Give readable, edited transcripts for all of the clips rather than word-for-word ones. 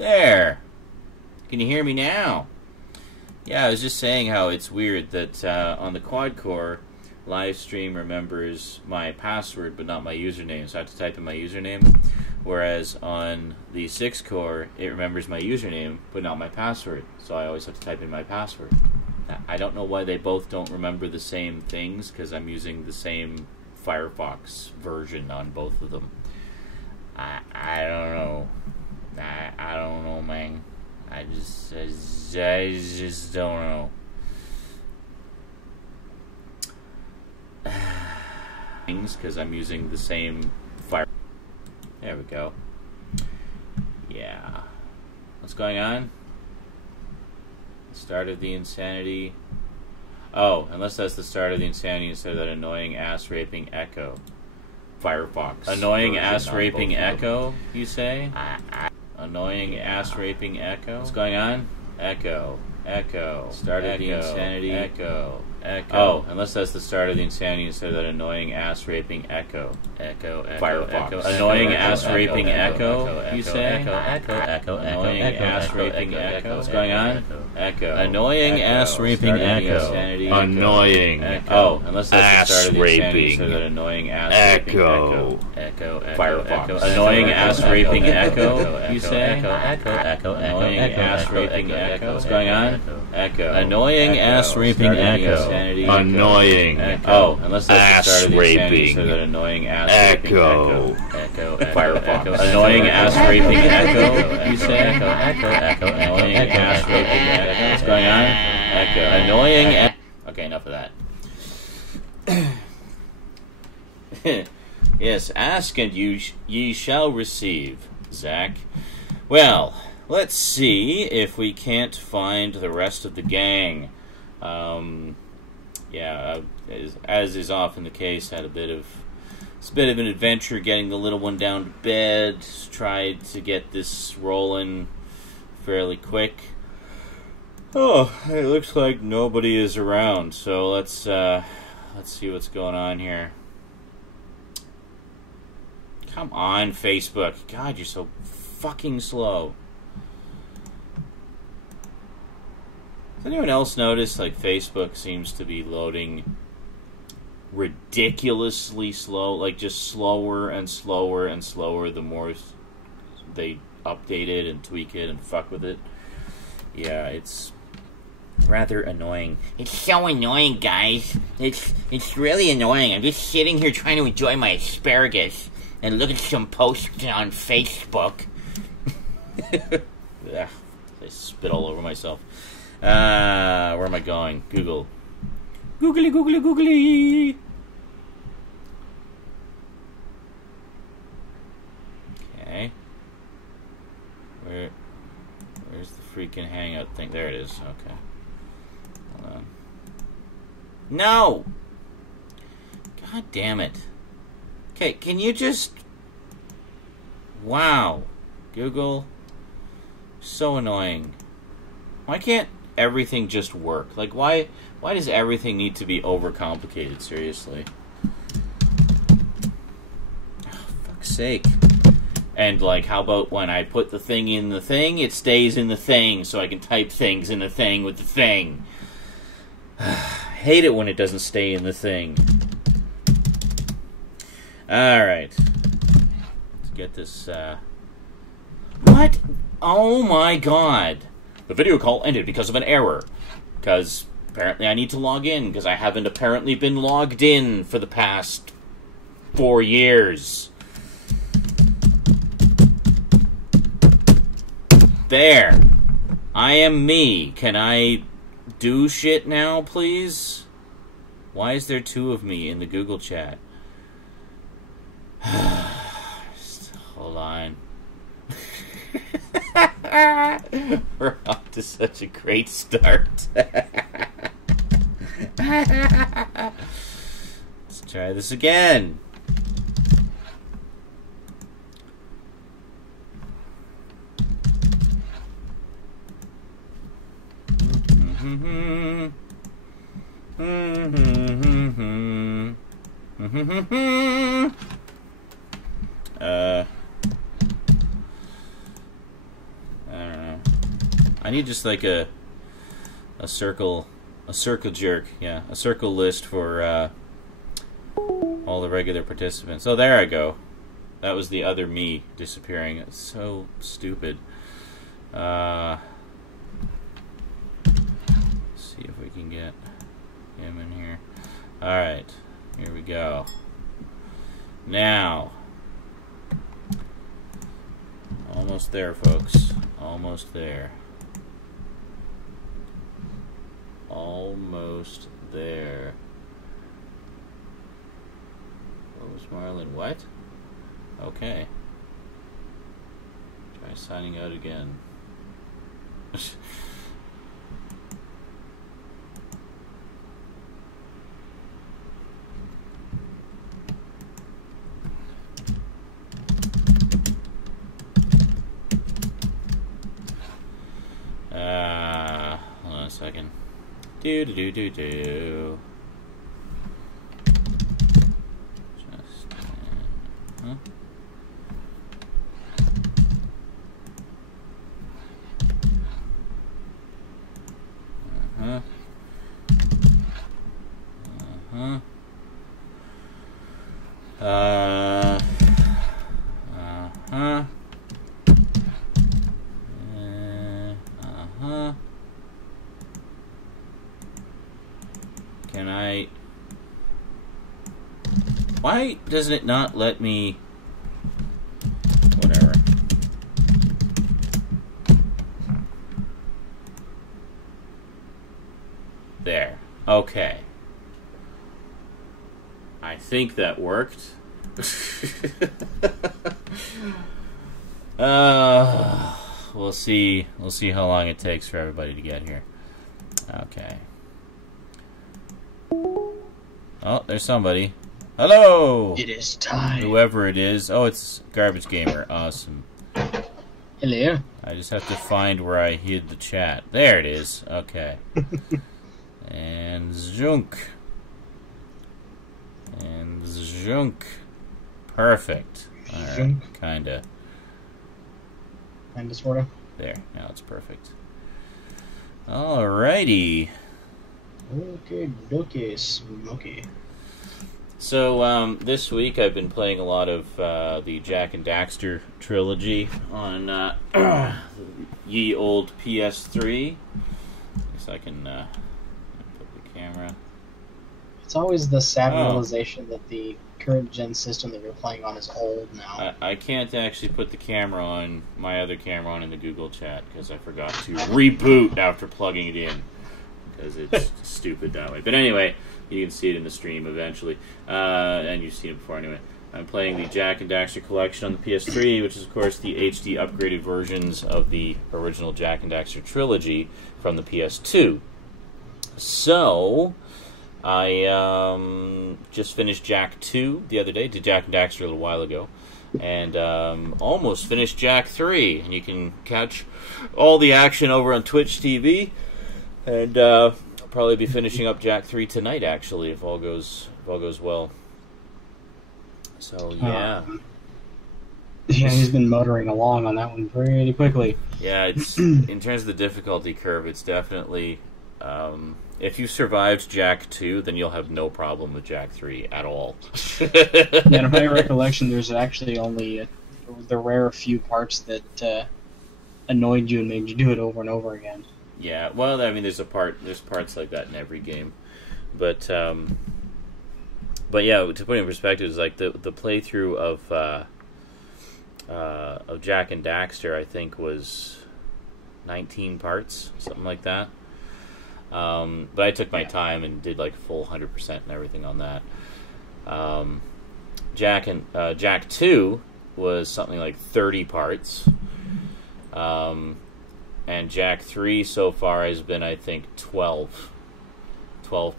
There. Can you hear me now? Yeah, I was just saying how it's weird that on the quad-core, Livestream remembers my password but not my username, so I have to type in my username. Whereas on the 6-core, it remembers my username but not my password, so I always have to type in my password. I don't know why they both don't remember the same things, because I'm using the same Firefox version on both of them. I don't know. I don't know, man. I just don't know. Things, because I'm using the same fire. There we go. Yeah. What's going on? Start of the InSaNiTy. Oh, unless that's the start of the InSaNiTy instead of that annoying ass-raping echo. Firefox. Annoying ass-raping echo, you say? Annoying ass-raping echo? What's going on? Echo. Echo. Start of the InSaNiTy. Echo. Echo. Oh, unless that's the start of the InSaNiTy instead of that annoying ass-raping echo. Echo. Firefox. Annoying ass-raping echo, you say? Echo. Annoying ass-raping echo. What's going on? Echo. Annoying ass-raping echo. Annoying. Oh, unless that's the start of the InSaNiTy instead of that annoying ass-raping echo. Echo. Firefox. Annoying ass-raping echo, you say? Echo. Annoying ass-raping echo. What's going on? Echo. Annoying ass-raping echo. Annoying. Oh, unless that's the start of the InSaNiTy instead of that annoying ass-raping echo. Firefox. Annoying ass-raping echo, you say? Echo. Annoying ass-raping echo. What's going on? Echo. Annoying. Okay, enough of that. Yes, ask and ye shall receive, Zach. Well, let's see if we can't find the rest of the gang. As is often the case, it's a bit of an adventure getting the little one down to bed. Tried to get this rolling fairly quick. Oh, it looks like nobody is around, so let's see what's going on here. Come on, Facebook. God, you're so fucking slow. Has anyone else noticed, like, Facebook seems to be loading ridiculously slow, like, just slower and slower and slower the more they update it and tweak it and fuck with it? Yeah, it's rather annoying. It's so annoying, guys. It's really annoying. I'm just sitting here trying to enjoy my asparagus and look at some posts on Facebook. Ugh, I spit all over myself. Where am I going? Google. Googly. Okay. Where's the freaking hangout thing? There it is. Okay. Hold on. No! God damn it. Okay, can you just... Wow. Google. So annoying. Why can't everything just work? Like, why does everything need to be overcomplicated? Seriously. Oh, fuck's sake. And, like, how about when I put the thing in the thing, it stays in the thing, so I can type things in the thing with the thing. I hate it when it doesn't stay in the thing. Alright. Let's get this, What? Oh my god. The video call ended because of an error. Because apparently I need to log in, because I haven't apparently been logged in for the past 4 years. There. I am me. Can I do shit now, please? Why is there 2 of me in the Google chat? Hold on. We're off to such a great start. Let's try this again. I need just like a circle jerk. Yeah, a circle list for all the regular participants. Oh, there I go. That was the other me disappearing. It's so stupid. Let's see if we can get him in here. Alright, here we go. Now, almost there, folks. Almost there. Almost there. Rose Marlin, what? Okay. Try signing out again. Hold on a second. Do. Just huh? Uh-huh. Can I... Why doesn't it not let me... Whatever. There. Okay. I think that worked. We'll see. We'll see how long it takes for everybody to get here. Okay. Oh, there's somebody. Hello! It is time. Whoever it is. Oh, it's Garbage Gamer. Awesome. Hello. I just have to find where I hid the chat. There it is. Okay. And Zhunk. And Zhunk. Perfect. Alright, kinda. Kinda, sorta. There, now it's perfect. Alrighty. Okay, smoky. So, this week I've been playing a lot of the Jak and Daxter trilogy on ye old PS3. Guess I can put the camera. It's always the sad realization that the current gen system that you're playing on is old now. I can't actually put the camera on, my other camera on in the Google chat because I forgot to reboot after plugging it in. Because it's stupid that way. But anyway, you can see it in the stream eventually. And you've seen it before anyway. I'm playing the Jak and Daxter collection on the PS3, which is, of course, the HD upgraded versions of the original Jak and Daxter trilogy from the PS2. So, I just finished Jak 2 the other day. Did Jak and Daxter a little while ago. And almost finished Jak 3. And you can catch all the action over on Twitch TV. And I'll probably be finishing up Jak 3 tonight, actually, if all goes well. So yeah, yeah, he's been motoring along on that one pretty quickly. Yeah, it's in terms of the difficulty curve, it's definitely if you survived Jak 2, then you'll have no problem with Jak 3 at all. Yeah, in my recollection, there's actually only the rare few parts that annoyed you and made you do it over and over again. Yeah, well, I mean, there's parts like that in every game, but yeah, to put it in perspective, it's like the playthrough of Jak and Daxter, I think, was 19 parts, something like that. But I took my time and did like full 100% and everything on that. Jak 2 was something like 30 parts. And Jak 3 so far has been, I think, 12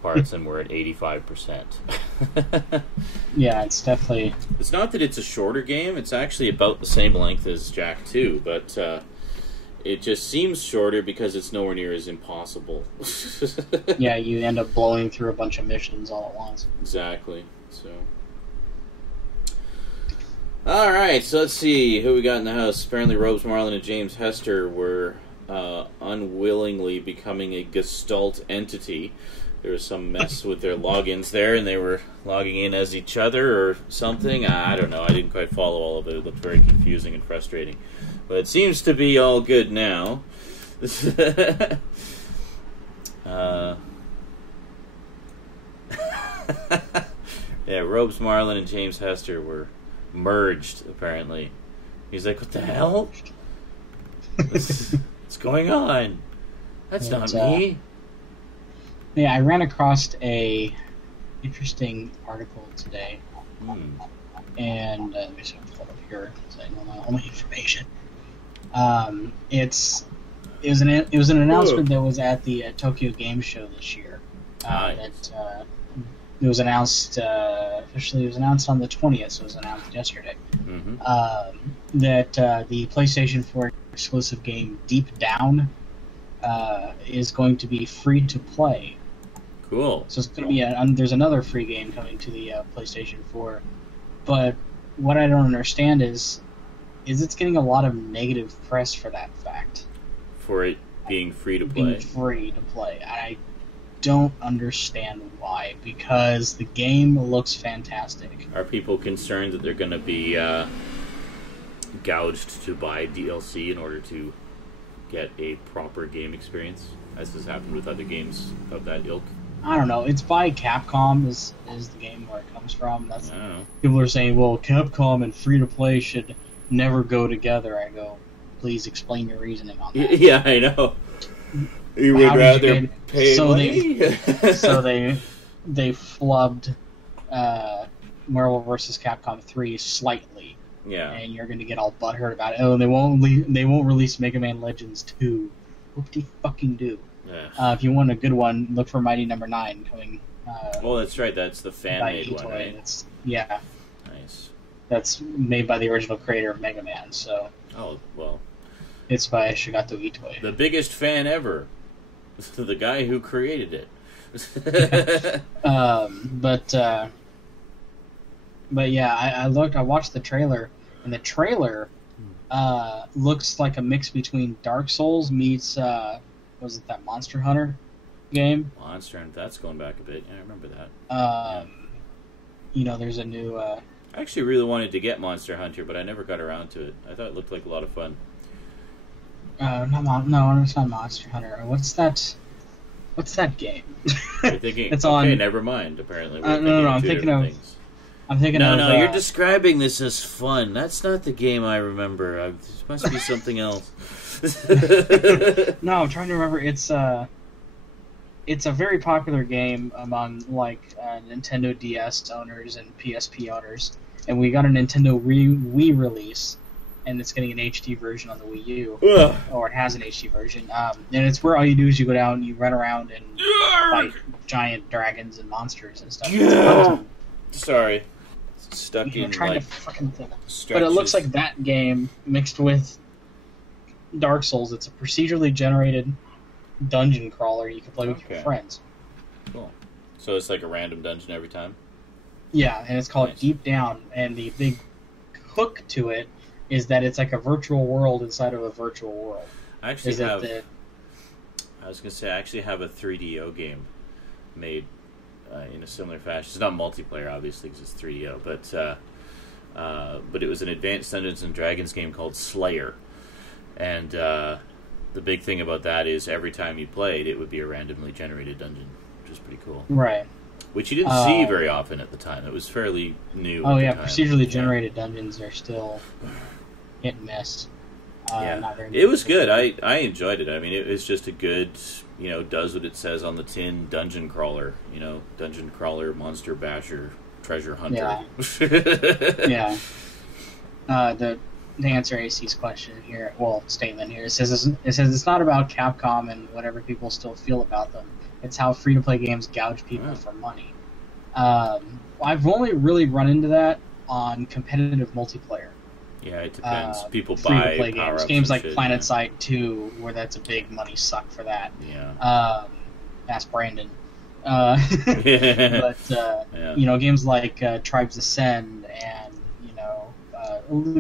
parts, and we're at 85%. Yeah, it's definitely... It's not that it's a shorter game. It's actually about the same length as Jak 2, but it just seems shorter because it's nowhere near as impossible. Yeah, you end up blowing through a bunch of missions all at once. Exactly. So... Alright, so let's see who we got in the house. Apparently Rose Marlin and James Hester were unwillingly becoming a Gestalt entity. There was some mess with their logins there, and they were logging in as each other or something. I don't know. I didn't quite follow all of it. It looked very confusing and frustrating. But it seems to be all good now. Yeah, Robes Marlin and James Hester were merged, apparently. He's like, what the hell? What's going on? That's not me. Yeah, I ran across a interesting article today. And let me just pull it up here so I know all my information. It was an announcement that was at the Tokyo Game Show this year. It was announced officially. It was announced on the 20th, so it was announced yesterday. That the PlayStation 4 exclusive game Deep Down is going to be free to play. Cool. So it's going to be there's another free game coming to the PlayStation 4, but what I don't understand is it's getting a lot of negative press for that fact. For it being free to play. Being free to play. I don't understand why, because the game looks fantastic. Are people concerned that they're going to be gouged to buy DLC in order to get a proper game experience, as has happened with other games of that ilk? I don't know. It's by Capcom is the game where it comes from. That's people are saying, well, Capcom and free to play should never go together. I go, please explain your reasoning on that. Yeah, I know. You would rather pay money? So they flubbed Marvel vs. Capcom 3 slightly. Yeah. And you're going to get all butthurt about it. Oh, they won't release Mega Man Legends 2. Whoop-de-fucking-do. Yeah. If you want a good one, look for Mighty Number 9 coming. Oh, that's right. That's the fan-made one, right? Yeah. Nice. That's made by the original creator of Mega Man, so... Oh, well... It's by Shigeto Itoi. The biggest fan ever. The guy who created it. But yeah, I watched the trailer, and the trailer looks like a mix between Dark Souls meets was it that Monster Hunter game? Monster Hunter, that's going back a bit. Yeah, I remember that. You know, there's a new. I actually really wanted to get Monster Hunter, but I never got around to it. I thought it looked like a lot of fun. No, it's not Monster Hunter. What's that game? You're thinking, it's okay, on. never mind. Apparently, no. I'm thinking of. Things. I'm thinking of. No, you're describing this as fun. That's not the game I remember. It must be something else. No, I'm trying to remember. It's a very popular game among Nintendo DS owners and PSP owners, and we got a Nintendo Wii release, and it's getting an HD version on the Wii U, or it has an HD version. And it's where all you do is you go down, you run around and fight giant dragons and monsters and stuff. Yeah. Sorry. Stuck in, trying to fucking think. But it looks like that game mixed with Dark Souls. It's a procedurally generated dungeon crawler you can play with your friends. Cool. So it's like a random dungeon every time? Yeah, and it's called Deep Down, and the big hook to it is that it's like a virtual world inside of a virtual world. I was going to say, I actually have a 3DO game made in a similar fashion. It's not multiplayer, obviously, because it's 3DO, but it was an advanced Dungeons & Dragons game called Slayer. And the big thing about that is every time you played, it would be a randomly generated dungeon, which is pretty cool. Right. Which you didn't see very often at the time. It was fairly new. Oh, yeah, procedurally generated dungeons are still hit and miss. Not very it was good. I enjoyed it. I mean, it was just a good, does what it says on the tin, dungeon crawler. Dungeon crawler, monster basher, treasure hunter. Yeah. Yeah. To answer AC's question here, statement here, it says it's not about Capcom and whatever people still feel about them. It's how free-to-play games gouge people for money. I've only really run into that on competitive multiplayer. Yeah, it depends. People buy free-to-play games like shit, PlanetSide 2, where that's a big money suck for that. Yeah. Ask Brandon. But games like Tribes Ascend and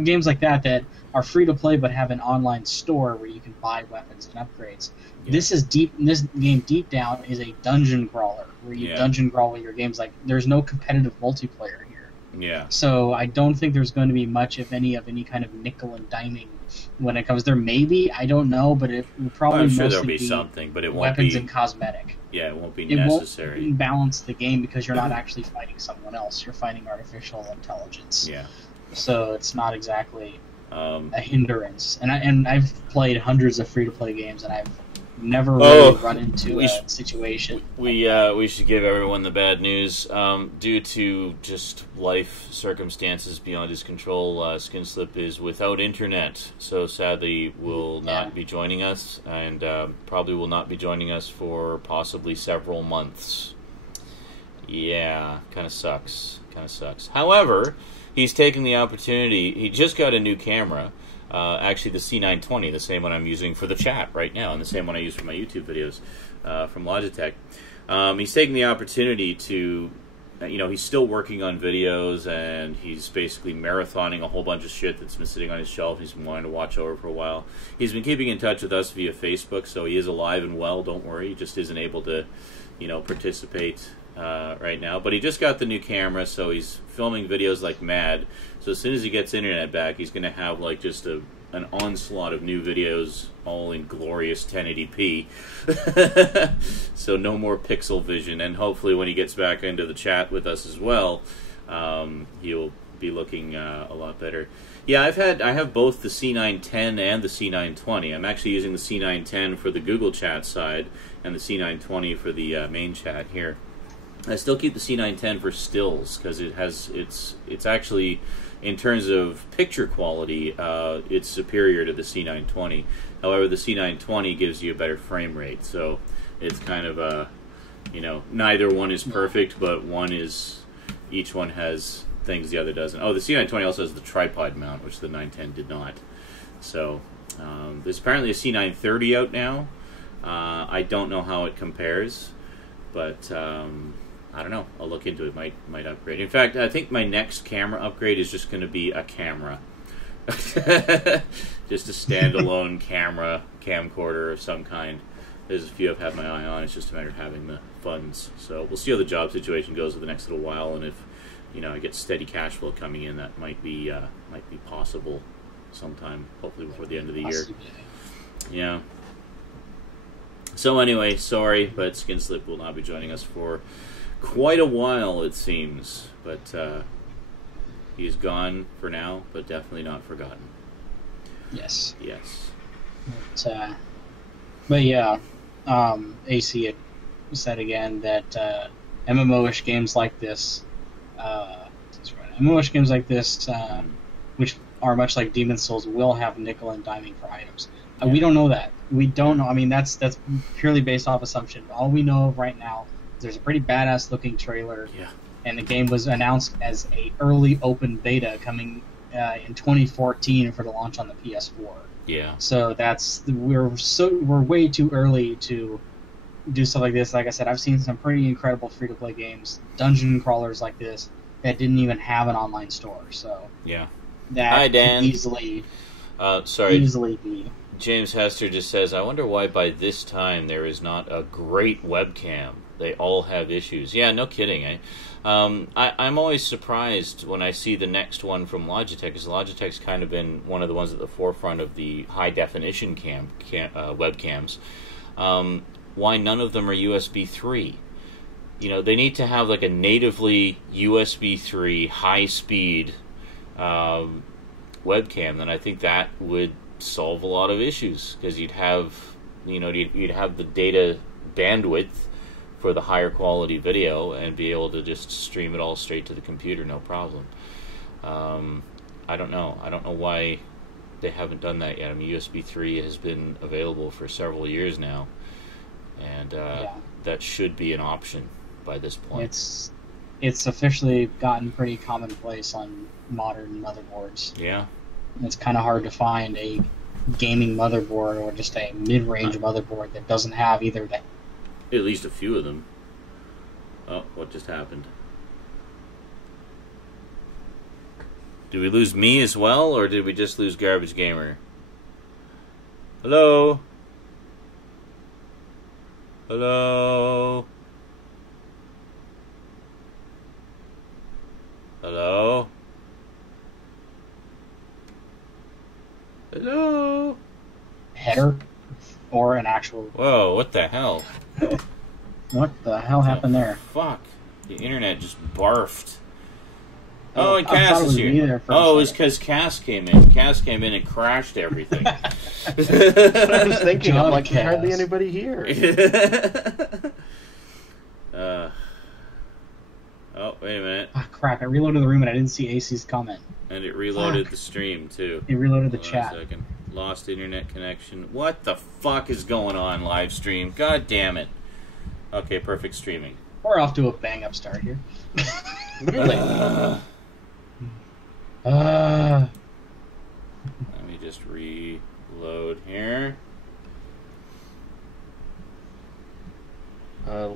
games like that are free to play but have an online store where you can buy weapons and upgrades. Yeah. This game deep down is a dungeon crawler where you dungeon crawl with your games. Like, there's no competitive multiplayer here. Yeah. So I don't think there's going to be much, if any, of any kind of nickel and diming when it comes there. Maybe, I don't know, but it will probably I'm sure mostly there'll be something, but it won't weapons be and cosmetic. Yeah, it won't be It necessary. won't balance the game because you're not actually fighting someone else. You're fighting artificial intelligence. Yeah. So it's not exactly Um, a hindrance. And I've played hundreds of free-to-play games, and I've never really run into a situation. We should give everyone the bad news. Due to just life circumstances beyond his control, Skinslip is without internet, so sadly will not be joining us, and probably will not be joining us for possibly several months. Yeah, kind of sucks. However, he's taken the opportunity. He just got a new camera. Actually, the C920, the same one I'm using for the chat right now, and the same one I use for my YouTube videos from Logitech. He's taking the opportunity to, he's still working on videos, and he's basically marathoning a whole bunch of shit that's been sitting on his shelf. He's been wanting to watch over for a while. He's been keeping in touch with us via Facebook, so he is alive and well, don't worry. He just isn't able to, participate right now. But he just got the new camera, so he's filming videos like mad. So as soon as he gets internet back, he's going to have like just an onslaught of new videos, all in glorious 1080p. So no more pixel vision, and hopefully when he gets back into the chat with us as well, he'll be looking a lot better. Yeah, I have both the C910 and the C920. I'm actually using the C910 for the Google Chat side and the C920 for the main chat here. I still keep the C910 for stills because it's actually, in terms of picture quality, it's superior to the C920. However, the C920 gives you a better frame rate, so it's kind of neither one is perfect, but each one has things the other doesn't. Oh, the C920 also has the tripod mount, which the 910 did not. So there's apparently a C930 out now. I don't know how it compares, but I don't know. I'll look into it. Might upgrade. In fact, I think my next camera upgrade is just going to be a camera. Just a standalone camcorder of some kind. There's a few I've had my eye on. It's just a matter of having the funds. So we'll see how the job situation goes for the next little while, and if I get steady cash flow coming in, that might be possible sometime, hopefully before the end of the year. Yeah. So anyway, sorry, but Skinslip will not be joining us for quite a while, it seems. But he's gone for now, but definitely not forgotten. Yes. Yes. But yeah, AC had said again that MMO-ish games like this, which are much like Demon's Souls, will have nickel and diming for items. We don't know that. We don't know. I mean, that's purely based off assumption. All we know of right now is there's a pretty badass looking trailer, and the game was announced as a early open beta coming in 2014 for the launch on the PS4. Yeah. So we're way too early to do stuff like this. Like I said, I've seen some pretty incredible free-to-play games, dungeon crawlers like this, that didn't even have an online store. So yeah, that Hi, Dan. could easily be. James Hester just says, I wonder why by this time there is not a great webcam. They all have issues. Yeah, no kidding, eh? I'm always surprised when I see the next one from Logitech, because Logitech's kind of been one of the ones at the forefront of the high-definition webcams. Why none of them are USB 3? They need to have like a natively USB 3 high-speed webcam, then I think that would solve a lot of issues, because you'd have the data bandwidth for the higher quality video and be able to just stream it all straight to the computer, no problem. I don't know why they haven't done that yet. I mean, USB 3 has been available for several years now, and that should be an option by this point. It's officially gotten pretty commonplace on modern motherboards. Yeah. It's kind of hard to find a gaming motherboard or just a mid-range motherboard that doesn't have either that. At least a few of them. Oh, what just happened? Did we lose me as well, or did we just lose Garbage Gamer? Hello? Hello? Hello? Hello? Header? Or an actual... Whoa, what the hell? What the hell happened there? Fuck. The internet just barfed. Oh, and I thought Cass it is was here. me there for a Oh, it was second. because Cass came in. Cass came in and crashed everything. I was thinking, I'm like, there's hardly Podcast. anybody here. Oh, wait a minute. Ah, crap, I reloaded the room and I didn't see AC's comment. And it reloaded Fuck. the stream, too. It reloaded the Hold on chat. a second. Lost internet connection. What the fuck is going on, live stream? God damn it. Okay, perfect streaming. We're off to a bang-up start here. Really? Let me just reload here.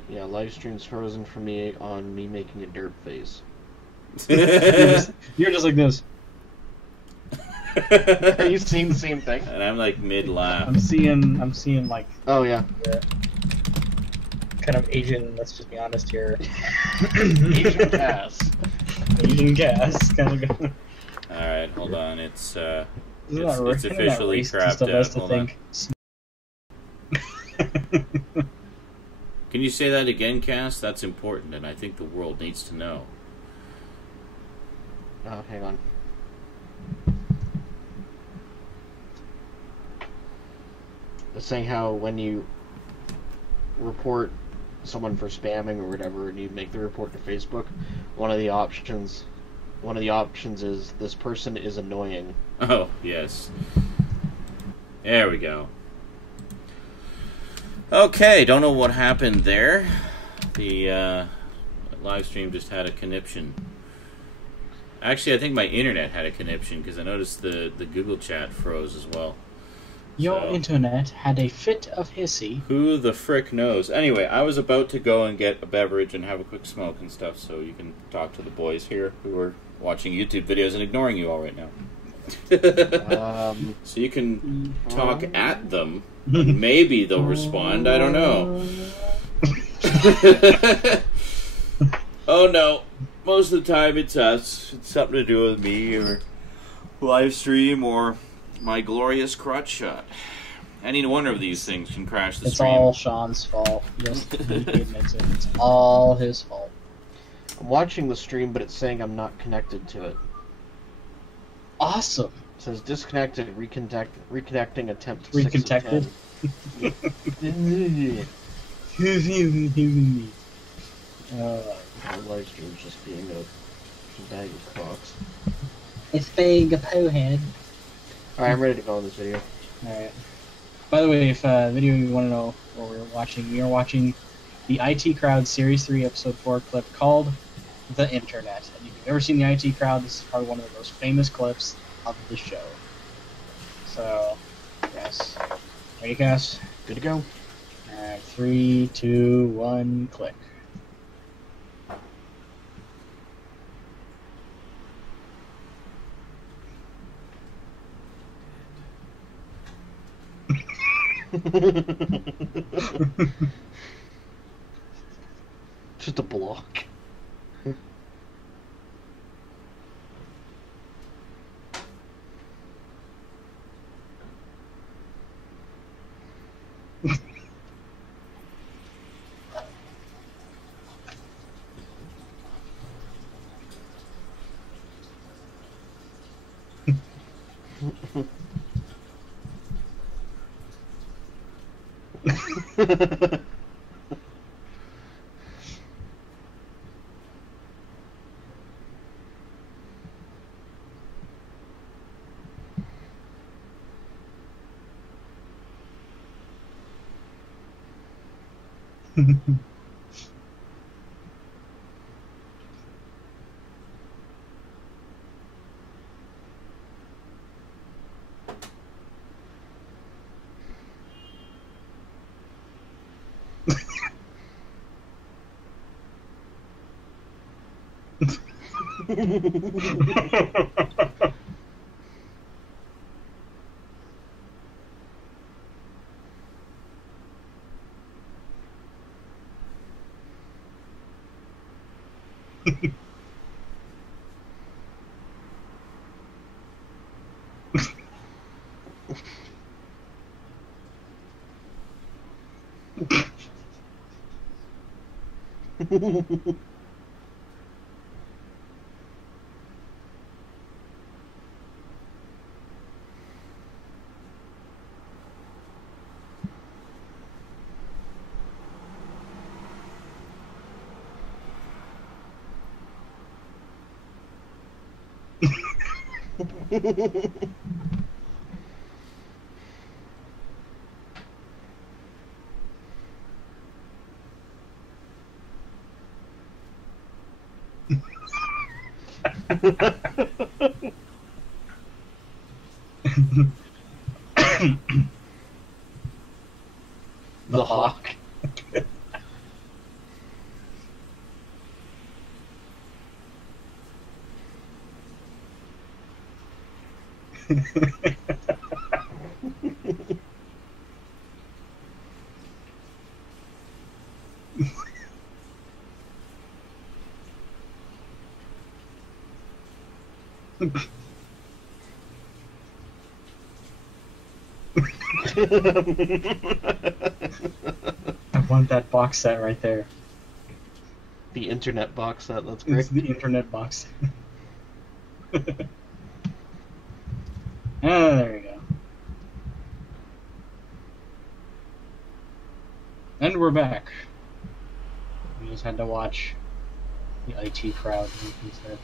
Yeah, live stream's frozen for me on me making a derp face. You're just like this. Are you seeing the same thing? And I'm like mid-laugh. I'm seeing like Oh, yeah. kind of Asian, let's just be honest here. Asian Cass. Asian gas kind of going. Alright, hold on. It's Isn't it's that officially racist crapped of us out. to Hold on. think? Can you say that again, Cass? That's important, and I think the world needs to know. Oh, hang on. It's saying how when you report someone for spamming or whatever, and you make the report to Facebook, one of the options is this person is annoying. Oh, yes. There we go. Okay, don't know what happened there. The live stream just had a conniption. Actually, I think my internet had a conniption because I noticed the Google chat froze as well. Your So, internet had a fit of hissy. who the frick knows? Anyway, I was about to go and get a beverage and have a quick smoke and stuff, so you can talk to the boys here who are watching YouTube videos and ignoring you all right now. So you can talk at them. And maybe they'll respond. I don't know. Oh no. Most of the time it's us. It's something to do with me or live stream or my glorious crotch shot. Any one of these things can crash the It's stream. all Sean's fault. Just he admits it. It's all his fault. I'm watching the stream, but it's saying I'm not connected to it. Awesome. It says disconnected, reconnecting attempt 6 of Recontacted? 10. My live stream's just being a bag of cocks. It's being a poohead. Alright, I'm ready to go on this video. Alright. By the way, if video you want to know what we are watching the IT Crowd Series 3 Episode 4 clip called The Internet. And if you've ever seen the IT Crowd, this is probably one of the most famous clips of the show. So, yes. Ready, guys? Good to go. Alright, 3, 2, 1, click. Just a block. The hawk. I want that box set right there. The internet box set, that's great. It's the internet box. Ah, there we go. And we're back. We just had to watch the IT crowd instead.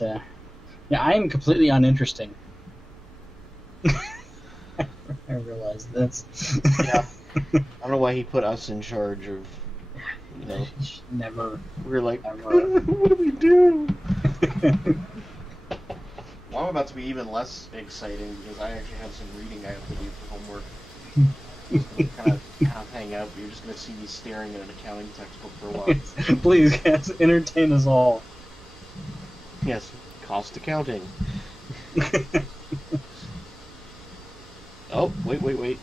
But, yeah, I am completely uninteresting. I realized this. Yeah. I don't know why he put us in charge of, you know. Never. We're like, Never. what do we do? Well, I'm about to be even less exciting because I actually have some reading I have to do for homework. Kind of half hang out, but you're just going to see me staring at an accounting textbook for a while. Please, guys, entertain us all. Yes, cost accounting. Oh, wait.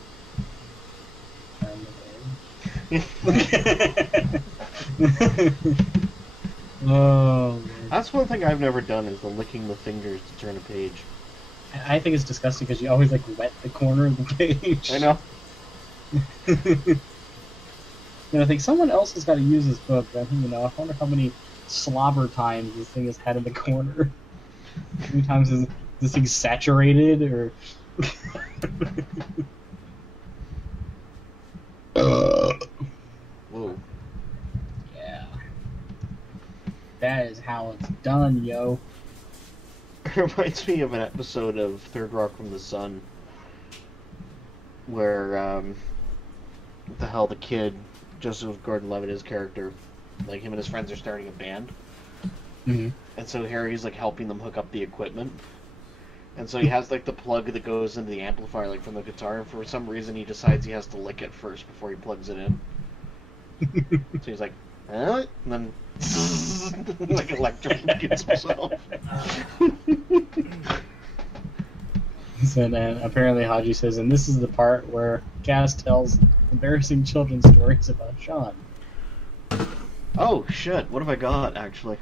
Oh, man. That's one thing I've never done is the licking the fingers to turn a page. I think it's disgusting because you always like wet the corner of the page. I know. And I think someone else has got to use this book. I think, I wonder how many slobber times this thing has had in the corner. How many times is this thing saturated or? Whoa. Yeah. That is how it's done, yo. It reminds me of an episode of Third Rock from the Sun where, what the hell, the kid, Joseph Gordon-Levitt, his character, like him and his friends are starting a band. Mm-hmm. And so Harry's like helping them hook up the equipment. And so he has like the plug that goes into the amplifier like from the guitar, and for some reason he decides he has to lick it first before he plugs it in. So he's like, huh? And then like electrocutes himself. And then apparently Haji says, and this is the part where Cass tells embarrassing children's stories about Sean. Oh shit, what have I got actually?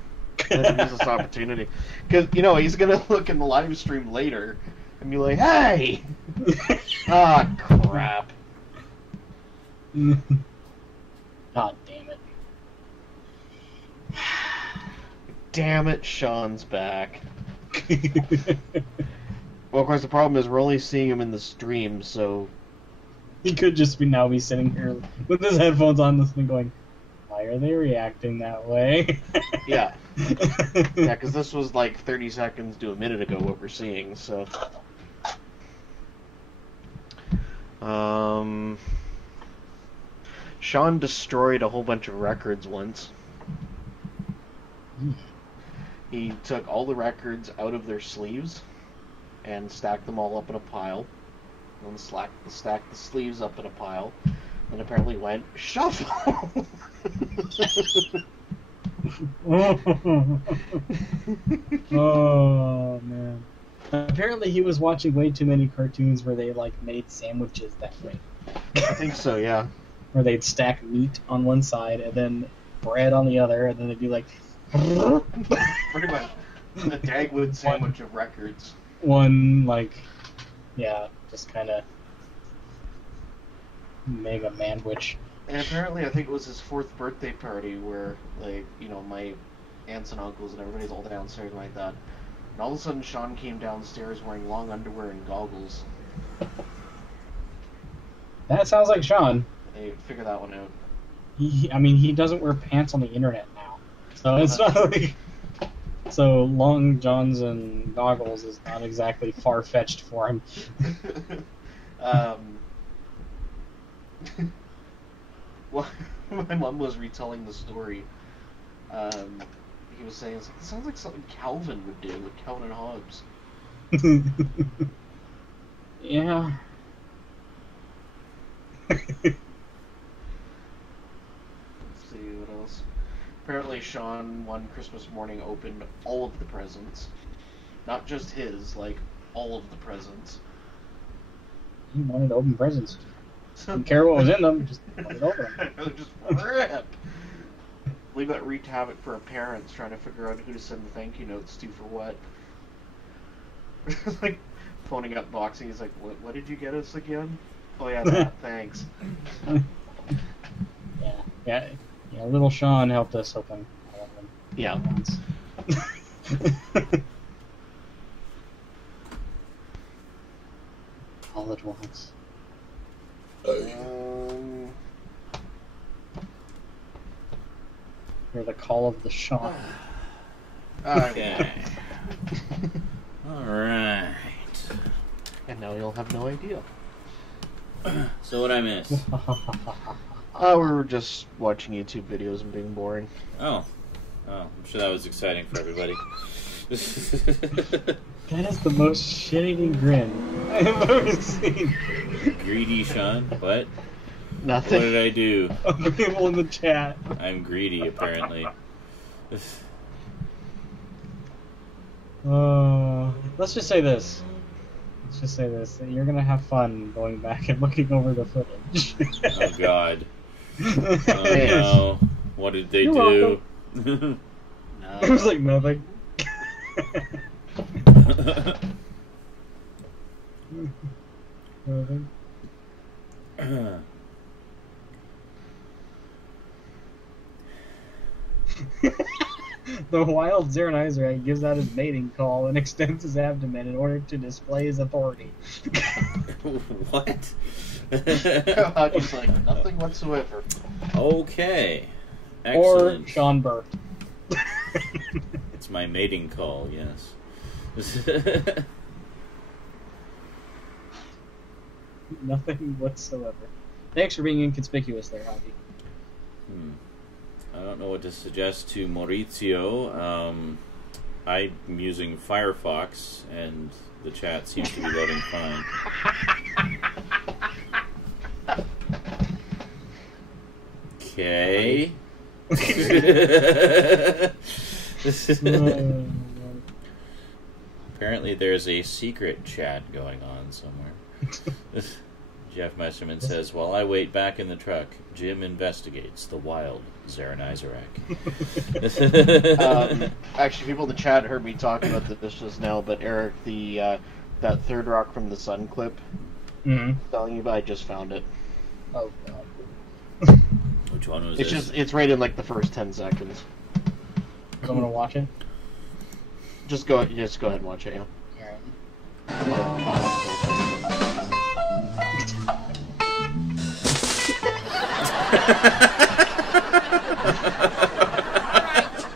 I have to use this opportunity. Because, he's going to look in the live stream later and be like, hey! Ah, crap. God damn it. Damn it, Sean's back. Well, of course, the problem is we're only seeing him in the stream, so... He could just be sitting here with his headphones on listening going, why are they reacting that way? Yeah. Yeah, because this was like 30 seconds to a minute ago what we're seeing, so... Sean destroyed a whole bunch of records once. He took all the records out of their sleeves and stacked them all up in a pile. And stacked the sleeves up in a pile. And apparently went, shuffle! Oh, man. Apparently, he was watching way too many cartoons where they like made sandwiches that way. I think so, yeah. Where they'd stack meat on one side and then bread on the other, and then they'd be like, Pretty much the Dagwood sandwich of records. one like, yeah, just kind of mega manwich. And apparently, I think it was his 4th birthday party where, like, you know, my aunts and uncles and everybody's all downstairs and like that. And all of a sudden, Sean came downstairs wearing long underwear and goggles. That sounds like Sean. They figure that one out. I mean, he doesn't wear pants on the internet now, so it's not like. So long johns and goggles is not exactly far-fetched for him. Well, my mom was retelling the story. He was saying, it sounds like something Calvin would do, like Calvin and Hobbes. Yeah. Let's see, what else? Apparently Sean, one Christmas morning, opened all of the presents. Not just his, like, all of the presents. He wanted to open presents. Didn't care what was in them, just wanted to open them. Just rip! Leave that wreaked havoc for our parents trying to figure out who to send the thank you notes to for what. Like, phoning up boxing, he's like, what did you get us again? Oh yeah, that, thanks. Yeah, little Sean helped us open all of them. Yeah. Once. All at once. Hear the call of the Sean. Okay. Alright. And now you'll have no idea. So what I miss? We were just watching YouTube videos and being boring. Oh, I'm sure that was exciting for everybody. That is the most shit-eating grin I have ever seen. Greedy Sean? What? Nothing. What did I do? Other people in the chat. I'm greedy, apparently. Let's just say this. You're gonna have fun going back and looking over the footage. Oh God. Oh no. What did they You're do? It was like nothing. Nothing. The wild Zeranizer gives out his mating call and extends his abdomen in order to display his authority. What? Just like nothing whatsoever. Okay. Excellent. Or Sean Burke. It's my mating call, yes. Nothing whatsoever. Thanks for being inconspicuous there, Hobby. I don't know what to suggest to Maurizio. I'm using Firefox, and the chat seems to be loading fine. Okay. Apparently there's a secret chat going on somewhere. Jeff Messerman says, while I wait back in the truck, Jim investigates the wild Zeranizarak. Actually, people in the chat heard me talk about this just now, but Eric, that Third Rock from the Sun clip, telling you about, I just found it. Oh, God. Which one was it's this? It's right in like the first 10 seconds. I'm gonna watch it. Just go ahead and watch it, yeah.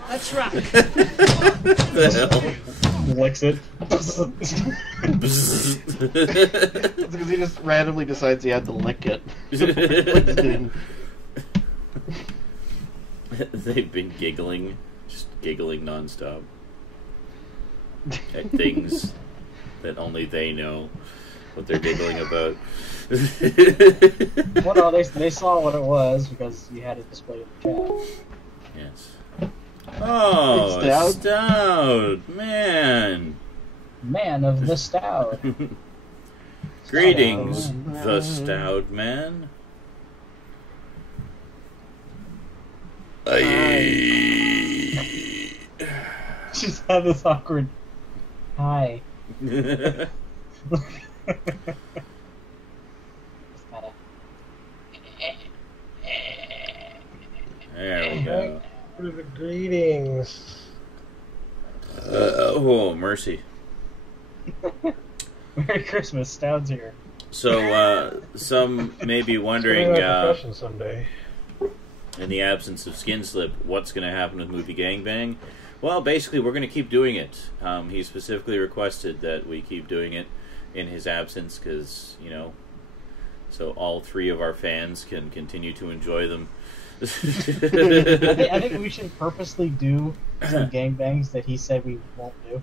That's right. The hell? Licks it. It's because he just randomly decides he had to lick it. They've been giggling, just giggling nonstop at things that only they know what they're giggling about. Well, no, they saw what it was because you had it displayed in the chat. Yes. Oh, It's Stout? Stout, man. man of the Stout. Greetings, the Stout Man. Just have this awkward hi. There we go. What are the greetings? Oh, mercy. Merry Christmas, Stout's here. So, some may be It's wondering, gonna be my profession someday. in the absence of Skin Slip, what's going to happen with Movie Gangbang? Well, basically, we're going to keep doing it. He specifically requested that we keep doing it in his absence because, you know, so all three of our fans can continue to enjoy them. I think we should purposely do some gangbangs that he said we won't do.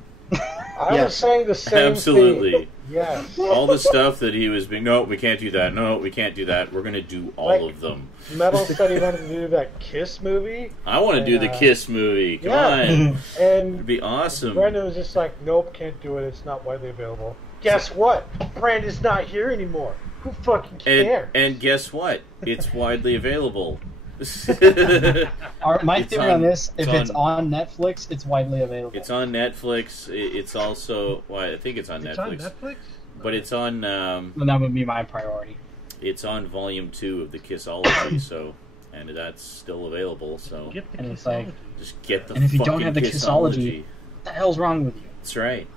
I was saying the same Absolutely. thing. Yes. All the stuff that he was being, no, we can't do that. No, we can't do that. We're going to do all of them. Metal said he wanted to do that Kiss movie. I want to do the Kiss movie. Come on. And It'd be awesome. Brandon was just like, nope, can't do it. It's not widely available. Guess what? Brandon's not here anymore. Who fucking cares? And guess what? It's widely available. My theory on this, if it's on Netflix, it's widely available. It's on Netflix. It's also, well, I think it's on Netflix. It's on Netflix? But it's on, Well, that would be my priority. it's on Volume 2 of the Kissology, so, and that's still available, so Get the And it's like, just get the and if you fucking don't have the Kissology, what the hell's wrong with you? That's right.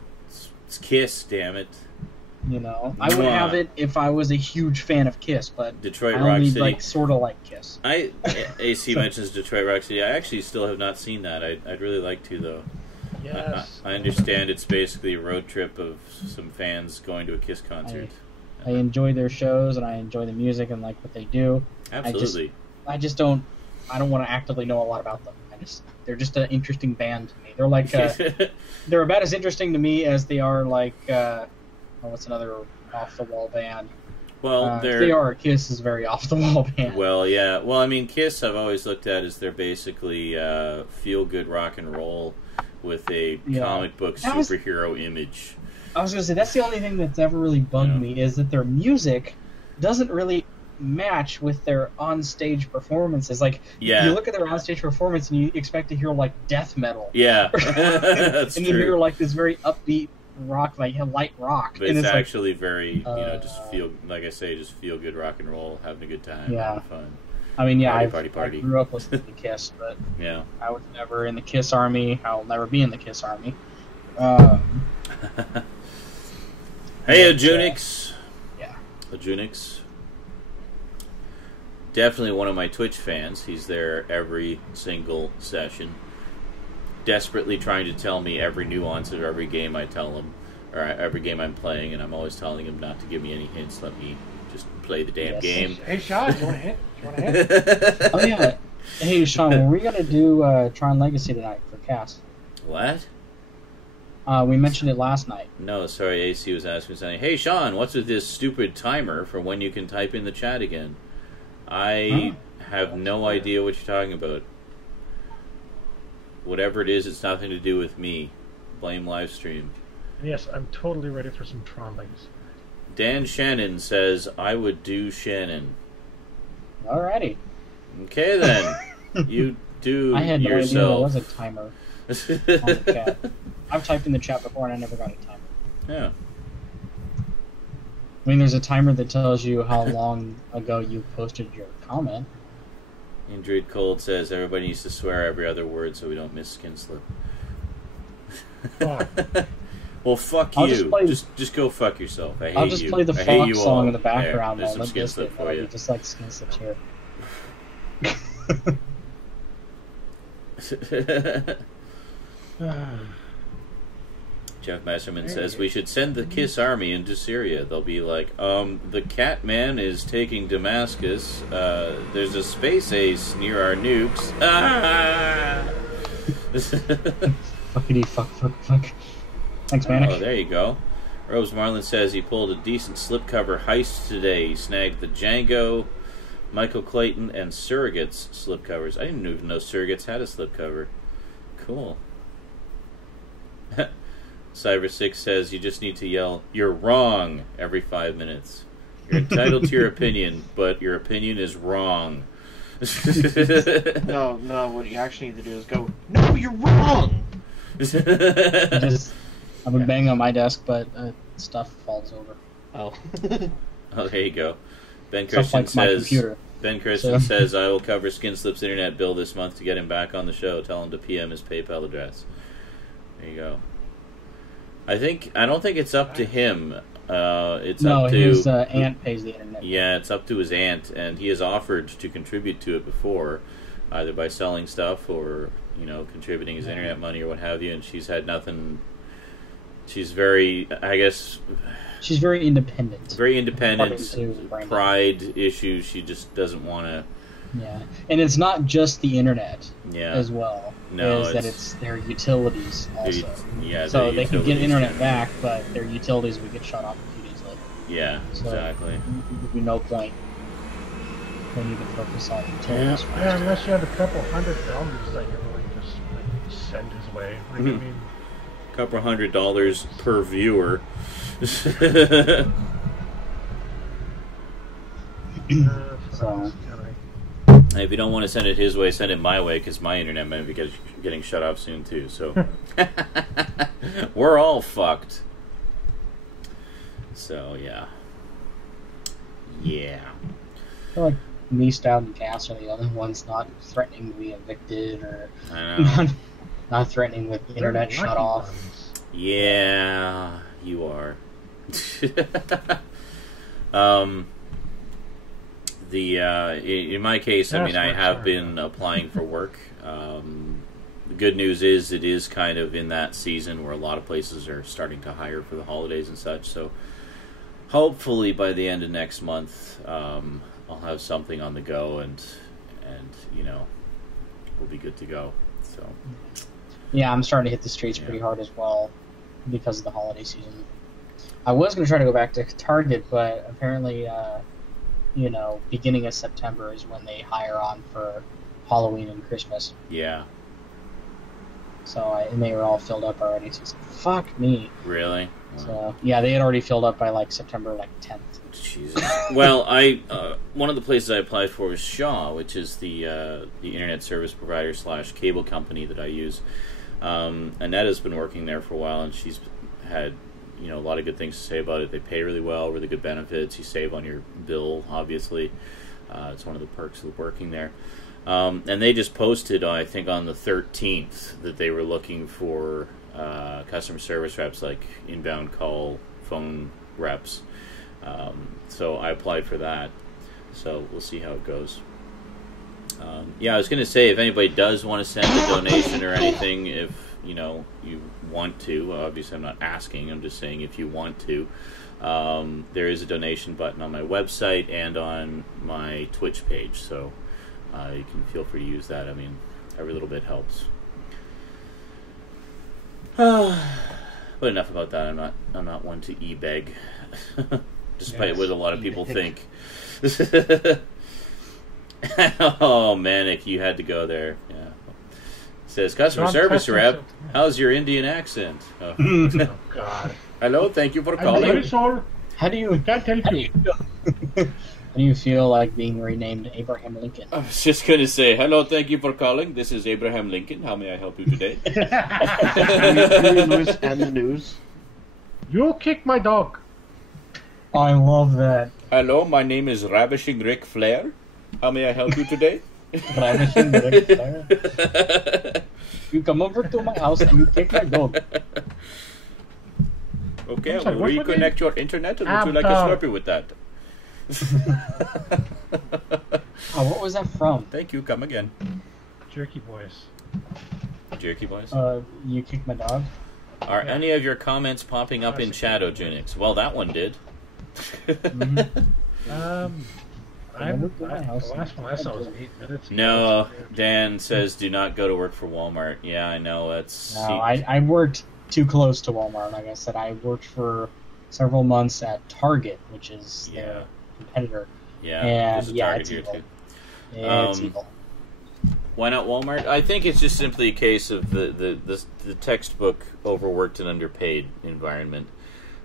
It's Kiss, damn it. You know, I would have it if I was a huge fan of Kiss, but Detroit I Rock only City. like sort of like Kiss. AC mentions Detroit Rock City. I actually still have not seen that. I'd really like to, though. Yes. I understand it's basically a road trip of some fans going to a Kiss concert. I enjoy their shows and I enjoy the music and like what they do. Absolutely. I don't want to actively know a lot about them. They're just an interesting band to me. They're like they're about as interesting to me as they are like what's another off the wall band. Well, they are. Kiss is very off the wall band. Well, yeah. Well, I mean, Kiss I've always looked at as they're basically feel good rock and roll with a comic book superhero image. I was going to say that's the only thing that's ever really bugged me is that their music doesn't really match with their on-stage performances. Like, you look at their on-stage performance and you expect to hear like death metal. Yeah, that's and true. you hear like this very upbeat rock, like light rock. But and it's like, actually very, just feel, like I say, just feel good rock and roll, having a good time, having fun. I mean, party. I grew up listening to Kiss, but yeah, I was never in the Kiss Army. I'll never be in the Kiss Army. Hey, Ajunix. Yeah. Ajunix. Definitely one of my Twitch fans. He's there every single session. Desperately trying to tell me every nuance of every game I tell him, or every game I'm playing, and I'm always telling him not to give me any hints. Let me just play the damn game. Hey, Sean, you want a hint? Oh, yeah. Hey, Sean, were we going to do Tron Legacy tonight for Cass? What? We mentioned it last night. No, sorry, AC was asking something. Hey, Sean, what's with this stupid timer for when you can type in the chat again? I have no idea what you're talking about. Whatever it is, it's nothing to do with me. Blame Livestream. Yes, I'm totally ready for some Tron Legacy. Dan Shannon says, I would do Shannon. Alrighty. Okay, then. You do I had no idea there yourself. was a timer on the chat. I've typed in the chat before and I never got a timer. Yeah. I mean, there's a timer that tells you how long ago you posted your comment. Indrid Cold says, everybody needs to swear every other word so we don't miss Skin Slip. Fuck. Well, fuck I'll you. Just go fuck yourself. I hate you. I'll just play the I hate you Fox song all. in the background There's while some Limp Skin Slip Bizkit, for you. just like Skin Slip's here. Jeff Messerman says, we should send the Kiss army into Syria. They'll be like, the cat man is taking Damascus. There's a space ace near our nukes. Ah! Fuckity fuck. Thanks, Manic. Oh, there you go. Rose Marlin says he pulled a decent slipcover heist today. He snagged the Django, Michael Clayton, and Surrogates slipcovers. I didn't even know Surrogates had a slipcover. Cool. Cyber6 says you just need to yell, "You're wrong," every 5 minutes. You're entitled to your opinion, but your opinion is wrong. No, what you actually need to do is go, "No, you're wrong!" I've been banging on my desk, but stuff falls over. Oh. Oh, there you go. Ben Stuff Christian like my says... computer. Ben Christian says, I will cover Skinslip's internet bill this month to get him back on the show. Tell him to PM his PayPal address. There you go. I don't think it's up to him. It's up to... his aunt pays the internet. Yeah, it's up to his aunt, and he has offered to contribute to it before, either by selling stuff or, contributing his internet money or what have you, and she's had nothing... She's very, I guess... She's very independent. Very independent. Pride issues. She just doesn't want to... Yeah. And it's not just the internet as well. No, it's their utilities also. So they can get internet back, but their utilities would get shut off a few days later. Yeah, so exactly. There'd be no point. They need to focus on utilities. Yeah, unless you had a couple $100 that you're willing to send his way. I mean... Couple $100 per viewer. If you don't want to send it his way, send it my way, because my internet might be getting shut off soon too. So we're all fucked. So yeah. I feel like me, Stout, and Cass are the only ones not threatening to be evicted or not threatening with internet shut off. Yeah, you are. In my case, I mean, I have been applying for work. The good news is it is kind of in that season where a lot of places are starting to hire for the holidays and such. So hopefully by the end of next month, I'll have something on the go, and we'll be good to go. So yeah, I'm starting to hit the streets pretty hard as well because of the holiday season. I was going to try to go back to Target, but apparently, beginning of September is when they hire on for Halloween and Christmas. Yeah. So, and they were all filled up already. So it's like, fuck me. Really? Wow. So, yeah, they had already filled up by September 10th. Jesus. Well, one of the places I applied for was Shaw, which is the internet service provider / cable company that I use. Annetta's been working there for a while, and she's had a lot of good things to say about it. They pay really well, really good benefits. You save on your bill, obviously. It's one of the perks of working there. And they just posted, I think, on the 13th that they were looking for customer service reps, like inbound call, phone reps. So I applied for that. So we'll see how it goes. I was going to say, if anybody does want to send a donation or anything, if you want to, obviously I'm not asking, I'm just saying if you want to, there is a donation button on my website and on my Twitch page, so you can feel free to use that. I mean, every little bit helps. But enough about that. I'm not one to e-beg, despite what a lot of people think. Oh, Manic, you had to go there. Yeah. It says, customer service rep, how's your Indian accent? Oh, oh God. Hello, thank you for calling. I'm very sorry. How do you feel like being renamed Abraham Lincoln? I was just going to say, hello, thank you for calling. This is Abraham Lincoln. How may I help you today? News and the news. You kicked my dog. I love that. Hello, my name is Ravishing Ric Flair. How may I help you today? Ravishing Ric Flair. You come over to my house and you kick my dog. Okay, I will reconnect your internet, and would you like a Slurpee with that? What was that from? Thank you, come again. Jerky Boys. Jerky Boys? You kicked my dog? Are any of your comments popping up in Shadow Junix? Well, that one did. Last one I saw was 8 minutes. No, Dan says do not go to work for Walmart. Yeah, I know. I worked too close to Walmart. Like I said, I worked for several months at Target, which is their competitor. Yeah, and there's a Target here evil. too. It's evil. Why not Walmart? I think it's just simply a case of the textbook overworked and underpaid environment.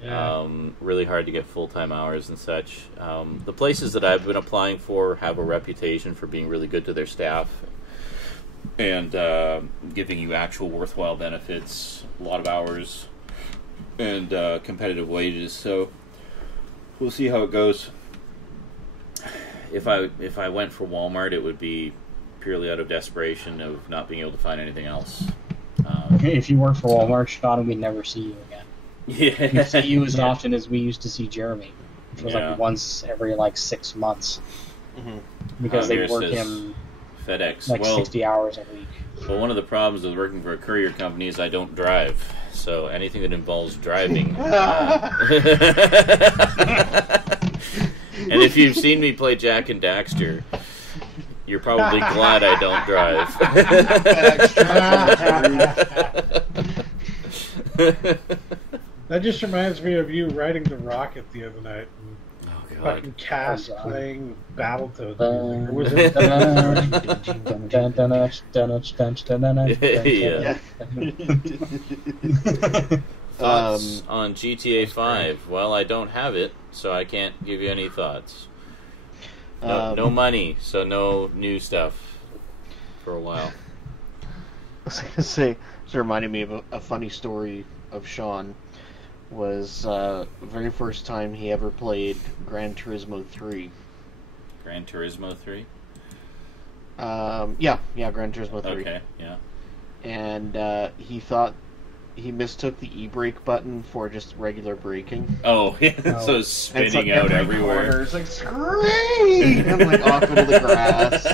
Yeah. Really hard to get full-time hours and such. The places that I've been applying for have a reputation for being really good to their staff and giving you actual worthwhile benefits, a lot of hours, and competitive wages. So we'll see how it goes. If I went for Walmart, it would be purely out of desperation of not being able to find anything else. If you work for Walmart, Sean, we'd never see you again. Yeah. We'd see you as often as we used to see Jeremy, which was Yeah. like once every 6 months, Mm-hmm. because they Here work says him FedEx. 60 hours a week. Well, one of the problems with working for a courier company is I don't drive. So anything that involves driving. And if you've seen me play Jack and Daxter, you're probably glad I don't drive. That just reminds me of you riding the rocket the other night and Oh, God. fucking Cass Oh, God. playing Battletoads music. Or was it? Yeah. Um, Thoughts on GTA 5? Well, I don't have it, so I can't give you any thoughts. No money, so no new stuff for a while. I was gonna say, this reminded me of a funny story of Sean. Was the very first time he ever played Gran Turismo 3. Gran Turismo 3? Yeah, Gran Turismo 3. Okay, yeah. And he thought he mistook the e-brake button for just regular braking. Oh, yeah, Oh. so And spinning it's like out every everywhere. corner, it's like, scream! And like off into the grass.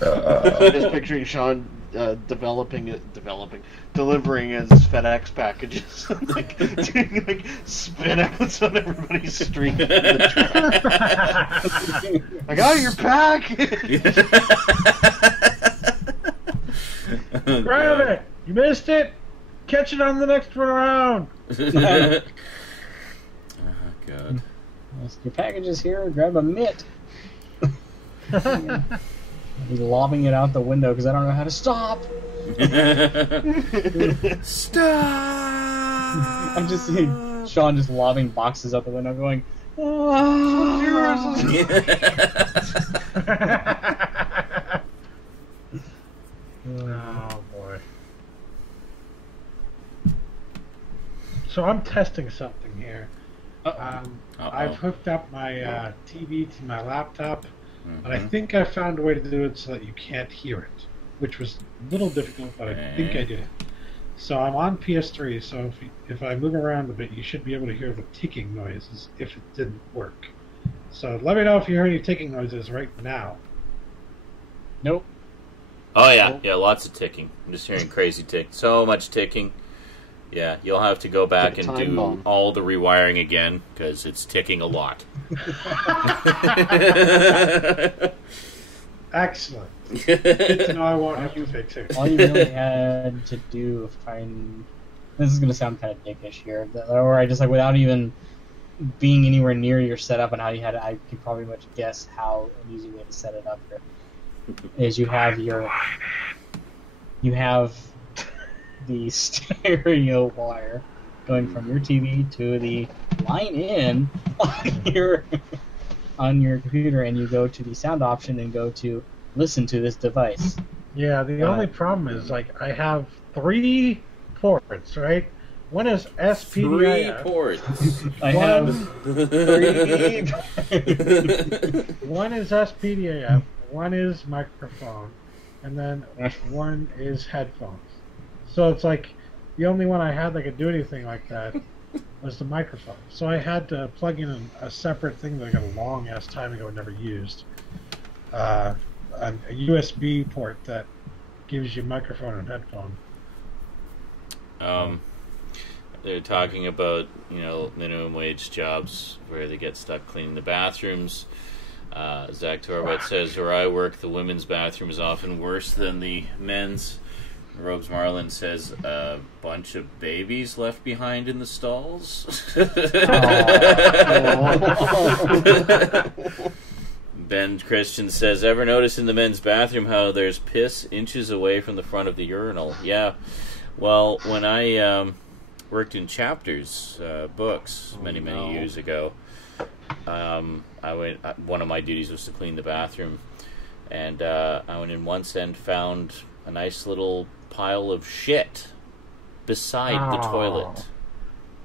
I'm just picturing Sean delivering his FedEx packages, like doing spin outs on everybody's street. I got your package. Grab it! You missed it! Catch it on the next one around! Oh, God. Your package is here. Grab a mitt. I'll be lobbing it out the window because I don't know how to stop. Stop! I'm just seeing Sean just lobbing boxes out the window, going, "Ah." Oh boy. So I'm testing something here. I've hooked up my TV to my laptop, but I think I found a way to do it so that you can't hear it, which was a little difficult, but I think I did it. So I'm on PS3, so if I move around a bit, you should be able to hear the ticking noises if it didn't work. So let me know if you hear any ticking noises right now. Nope. Oh, yeah, lots of ticking. I'm just hearing crazy tick. So much ticking. Yeah, you'll have to go back and do all the rewiring again, because it's ticking a lot. Excellent. Good to know I won't have to fix it. All you really had to do, this is going to sound kind of dickish here, or I just without even being anywhere near your setup and how you had it, I could probably much guess how an easy way to set it up here is you have the stereo wire going from your TV to the line in on your computer, and you go to the sound option and go to listen to this device. Yeah, the only problem is I have 3 ports, right? One is SPDIF. 3 ports. I have 3. One is SPDIF, one is microphone, and then one is headphones. So it's the only one I had that could do anything like that was the microphone. So I had to plug in a separate thing that I got a long ass time ago and never used. A USB port that gives you microphone and headphone. They're talking about, minimum wage jobs where they get stuck cleaning the bathrooms. Zach Torbat says, where I work, the women's bathroom is often worse than the men's. Robes Marlin says, a bunch of babies left behind in the stalls. Ben Christian says, ever notice in the men's bathroom how there's piss inches away from the front of the urinal? Yeah. Well, when I worked in Chapters books many years ago, one of my duties was to clean the bathroom, and I went in once and found a nice little pile of shit beside the toilet.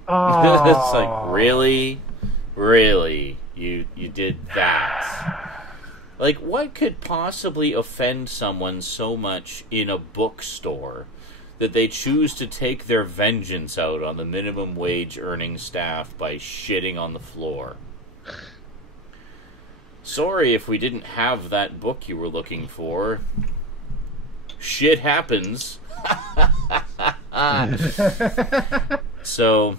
It's like, really? You did that? Like, what could possibly offend someone so much in a bookstore that they choose to take their vengeance out on the minimum wage earning staff by shitting on the floor? Sorry if we didn't have that book you were looking for. Shit happens. So,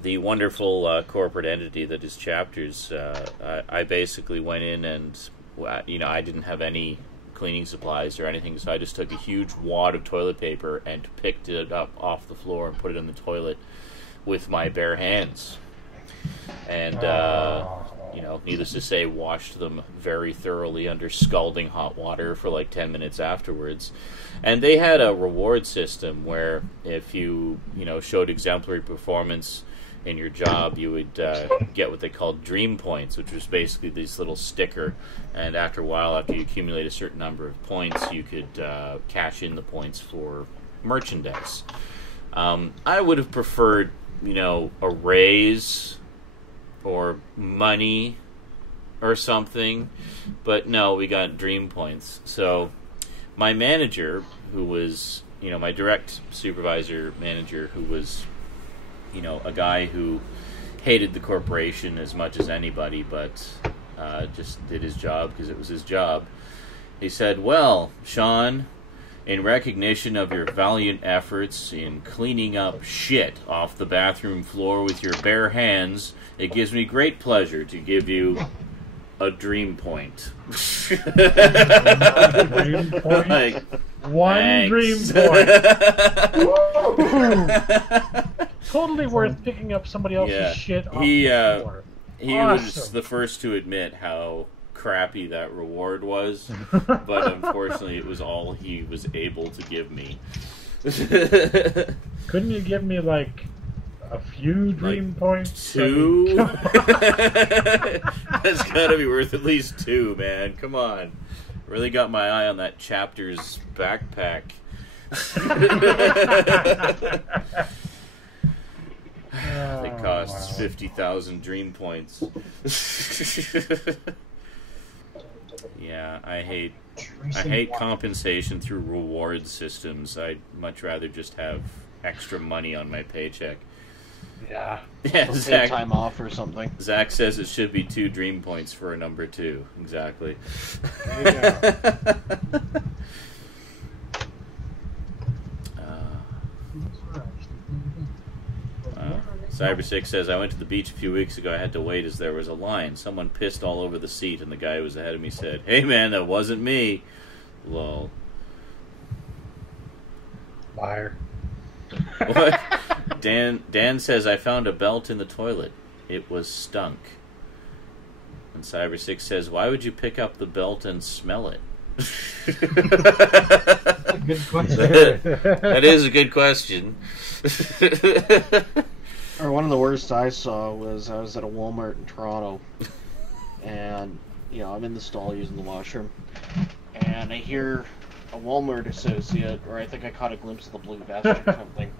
the wonderful corporate entity that is Chapters, I basically went in and, I didn't have any cleaning supplies or anything, so I just took a huge wad of toilet paper and picked it up off the floor and put it in the toilet with my bare hands. And, needless to say, washed them very thoroughly under scalding hot water for like 10 minutes afterwards. And they had a reward system where if you, showed exemplary performance in your job, you would get what they called dream points, which was basically this little sticker. And after a while, after you accumulate a certain number of points, you could cash in the points for merchandise. I would have preferred, a raise or money or something, but no, we got dream points. So my manager, who was, my direct supervisor manager, who was, a guy who hated the corporation as much as anybody, but just did his job because it was his job. He said, well, Sean, in recognition of your valiant efforts in cleaning up shit off the bathroom floor with your bare hands, it gives me great pleasure to give you a dream point. Dream point? Like, one thanks. dream point. Totally worth picking up somebody else's shit off the floor. He was the first to admit how crappy that reward was, but unfortunately it was all he was able to give me. Couldn't you give me like a few dream points? 2? That's gotta be worth at least 2, man. Come on. Really got my eye on that Chapters backpack. It costs 50,000 dream points. Yeah, I hate compensation through reward systems. I'd much rather just have extra money on my paycheck. Yeah. Yeah, Zach, time off or something. Zach says it should be 2 dream points for a number 2. Exactly. Yeah. Cyber6 says, I went to the beach a few weeks ago. I had to wait as there was a line. Someone pissed all over the seat, and the guy who was ahead of me said, hey man, that wasn't me. Lol. Liar. What? Dan says, I found a belt in the toilet. It was stunk. And Cyber6 says, why would you pick up the belt and smell it? Good question. That is a good question. Or one of the worst I saw was I was at a Walmart in Toronto, and I'm in the stall using the washroom, and I hear a Walmart associate, or I think I caught a glimpse of the blue vest or something,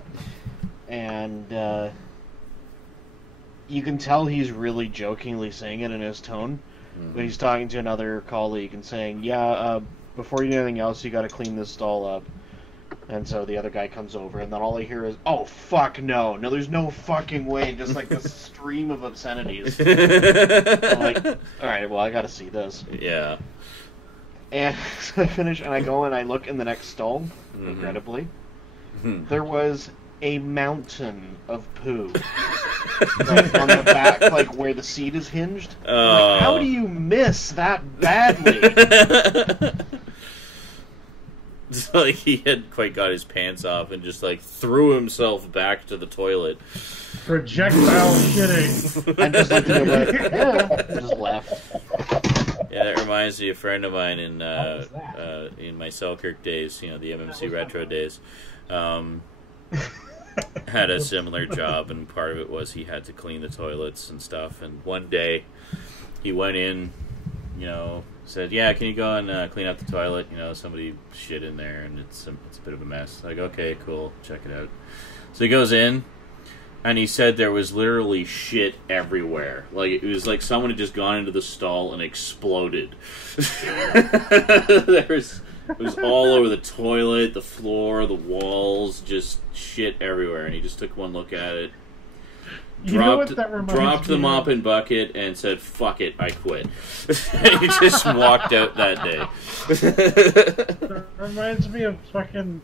and you can tell he's really jokingly saying it in his tone, but he's talking to another colleague and saying, before you do anything else, you got to clean this stall up. And so the other guy comes over, and then all I hear is, oh, fuck no. No, there's no fucking way. Just like this stream of obscenities. I'm like, alright, well, I gotta see this. Yeah. And so I finish, and I go and I look in the next stall, regrettably. There was a mountain of poo. Like, on the back, like where the seat is hinged. Like, how do you miss that badly? It's like he had quite got his pants off and just like threw himself back to the toilet. Projectile shitting. I just looked at him like, just left. Yeah, that reminds me of a friend of mine in my Selkirk days, the MMC Retro days, had a similar job, and part of it was he had to clean the toilets and stuff. And one day, he went in, said, "Yeah, can you go and clean up the toilet? Somebody shit in there, and it's a bit of a mess." Like, okay, cool, check it out. So he goes in. And he said there was literally shit everywhere. Like, it was like someone had just gone into the stall and exploded. It was all over the toilet, the floor, the walls, just shit everywhere. And he just took one look at it, dropped the mop and bucket, and said, "Fuck it, I quit." And he just walked out that day. That reminds me of fucking,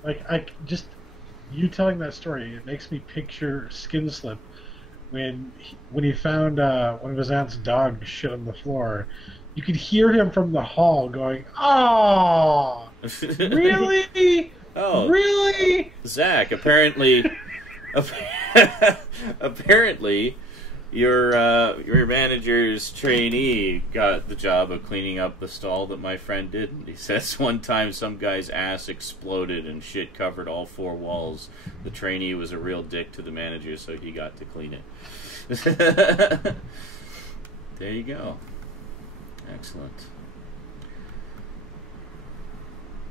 you telling that story, it makes me picture Skin Slip when he found one of his aunt's dogs shit on the floor. You could hear him from the hall going, "Oh, really? Oh, really?" Zach, apparently, your manager's trainee got the job of cleaning up the stall that my friend didn't. He says one time some guy's ass exploded and shit covered all 4 walls. The trainee was a real dick to the manager, so he got to clean it. There you go. Excellent.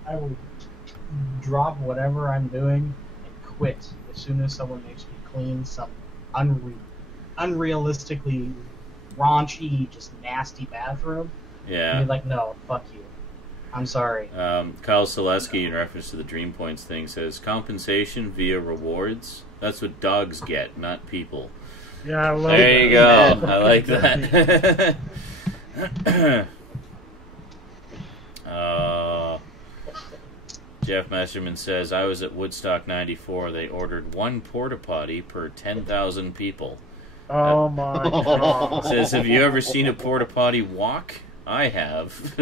I will drop whatever I'm doing and quit as soon as someone makes me clean some unrealistically raunchy, just nasty bathroom. Yeah. And be like, "No, fuck you. I'm sorry." Kyle Selesky, in reference to the Dream Points thing, says, "Compensation via rewards? That's what dogs get, not people." Yeah, I love there that. You go. I like that. Jeff Messerman says, "I was at Woodstock 94. They ordered 1 porta potty per 10,000 people." Oh my god. Says, "Have you ever seen a porta potty walk? I have."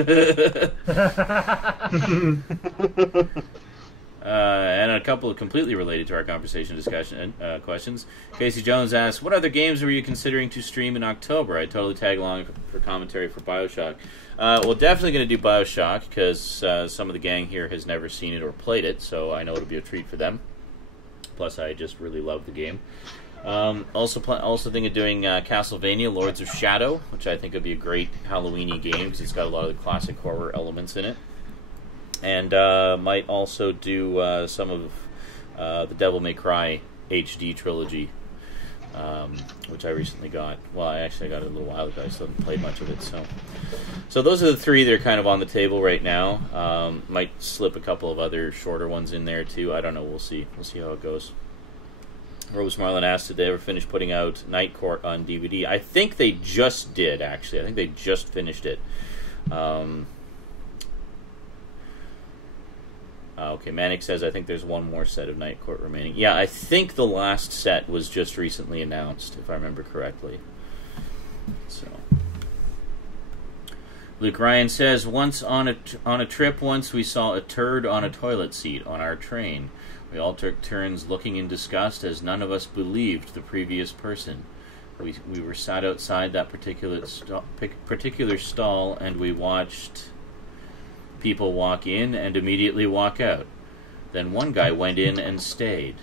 And a couple of completely related to our conversation discussion questions. Casey Jones asks, "What other games were you considering to stream in October?" I totally tag along for commentary for BioShock. Well, definitely going to do BioShock because some of the gang here has never seen it or played it, so I know it'll be a treat for them. Plus, I just really love the game. Also think of doing Castlevania Lords of Shadow, which I think would be a great Halloween-y game because it's got a lot of the classic horror elements in it. And might also do some of the Devil May Cry HD trilogy, which I recently got. Well, I got it a little while ago. I still haven't played much of it. So those are the 3 that are kind of on the table right now. Might slip a couple of other shorter ones in there too. I don't know. We'll see. We'll see how it goes. Rose Marlin asked, "Did they ever finish putting out Night Court on DVD?" I think they just did, actually. I think they just finished it. Okay, Manic says, "I think there's one more set of Night Court remaining." Yeah, I think the last set was just recently announced, if I remember correctly. So, Luke Ryan says, "Once on a trip, once we saw a turd on a toilet seat on our train. We all took turns looking in disgust as none of us believed the previous person. We were sat outside that particular stall, and we watched people walk in and immediately walk out. Then one guy went in and stayed.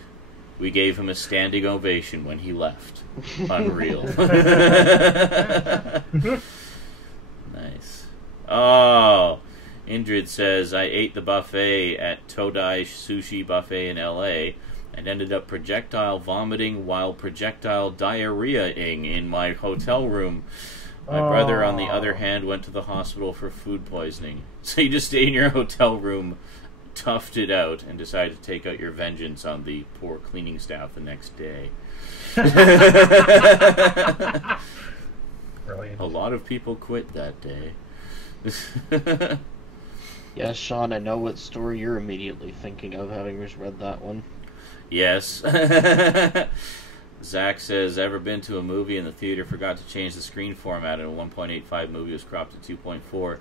We gave him a standing ovation when he left. Unreal." Nice. Oh, Indrid says, "I ate the buffet at Todai Sushi Buffet in LA and ended up projectile vomiting while projectile diarrhea-ing in my hotel room. My brother, on the other hand, went to the hospital for food poisoning." So you just stayed in your hotel room, toughed it out, and decided to take out your vengeance on the poor cleaning staff the next day. Brilliant. A lot of people quit that day. Yes, Sean, I know what story you're immediately thinking of, having just read that one. Yes. Zach says, "Ever been to a movie and the theater forgot to change the screen format and a 1.85 movie was cropped to 2.4?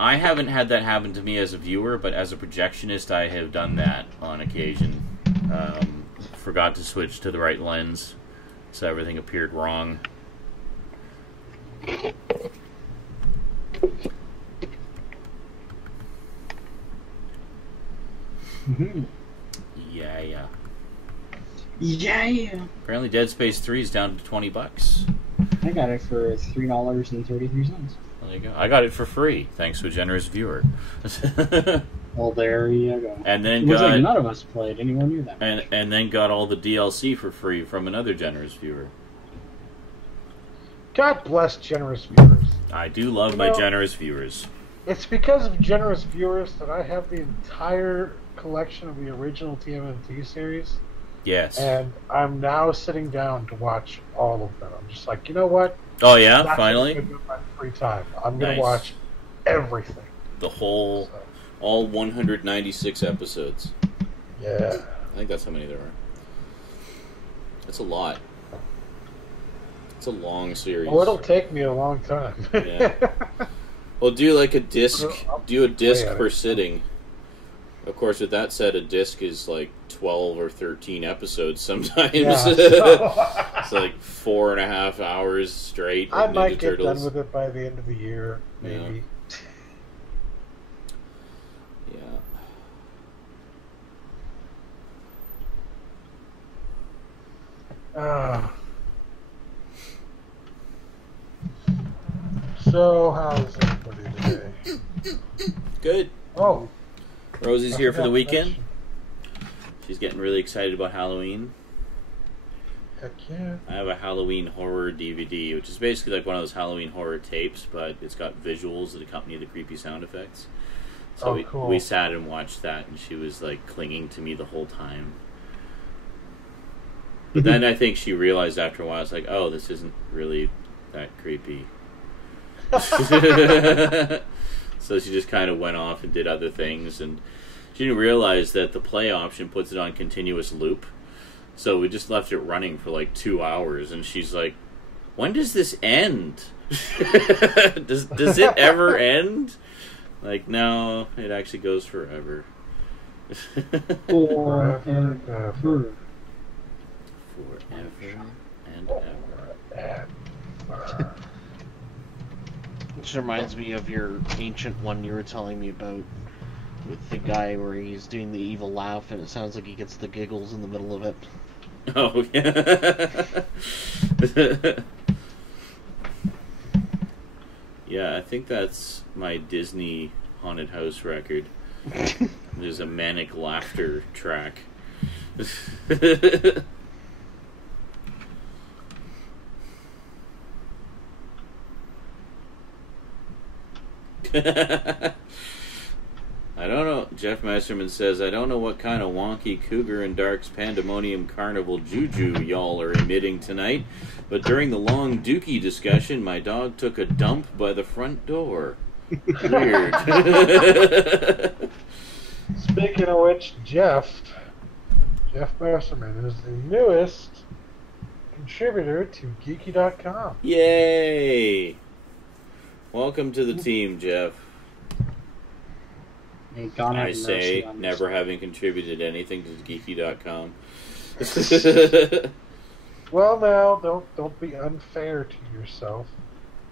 I haven't had that happen to me as a viewer, but as a projectionist, I have done that on occasion. Forgot to switch to the right lens, so everything appeared wrong. Mm-hmm. Yeah. Yeah. Apparently Dead Space 3 is down to $20. I got it for $3.33. There you go. I got it for free, thanks to a generous viewer. Well, there you go. And then it looks like none of us played anywhere near that. And then got all the DLC for free from another generous viewer. God bless generous viewers. I do love my generous viewers. It's because of generous viewers that I have the entire collection of the original TMNT series. Yes. And I'm now sitting down to watch all of them. I'm just like, you know what? Oh yeah, That's finally. what I'm gonna do in my free time. I'm gonna watch everything. The whole, all 196 episodes. Yeah. I think that's how many there are. That's a lot. It's a long series. Well, it'll take me a long time. Yeah. Well, do like a disc. Do a disc per sitting. Of course, with that said, a disc is like 12 or 13 episodes sometimes. Yeah, so it's like 4.5 hours straight. I might Ninja get Turtles. done with it by the end of the year, maybe. Yeah. So, how's everybody today? Good. Oh. Rosie's here for the weekend. She's getting really excited about Halloween. Heck yeah. I have a Halloween horror DVD, which is basically like one of those Halloween horror tapes, but it's got visuals that accompany the creepy sound effects. So cool. we sat and watched that, and she was like clinging to me the whole time. But then I think she realized after a while, it's like, oh, this isn't really that creepy. So she just kind of went off and did other things, and she didn't realize that the play option puts it on continuous loop. So we just left it running for like 2 hours, and she's like, when does this end? does it ever end? Like, no, it actually goes forever. Forever. Forever and ever. Which reminds me of your ancient one you were telling me about with the guy where he's doing the evil laugh and it sounds like he gets the giggles in the middle of it. Oh, yeah. Yeah, I think that's my Disney haunted house record. There's a manic laughter track. I don't know. Jeff Masterman says, I don't know what kind of wonky Cougar and Dark's Pandemonium Carnival juju y'all are emitting tonight, but during the long dookie discussion, my dog took a dump by the front door. Weird. Speaking of which, Jeff Masterman is the newest contributor to geeky.com. Yay! Welcome to the team, Jeff. I say, never having contributed anything to geeky.com. Well, now, don't be unfair to yourself.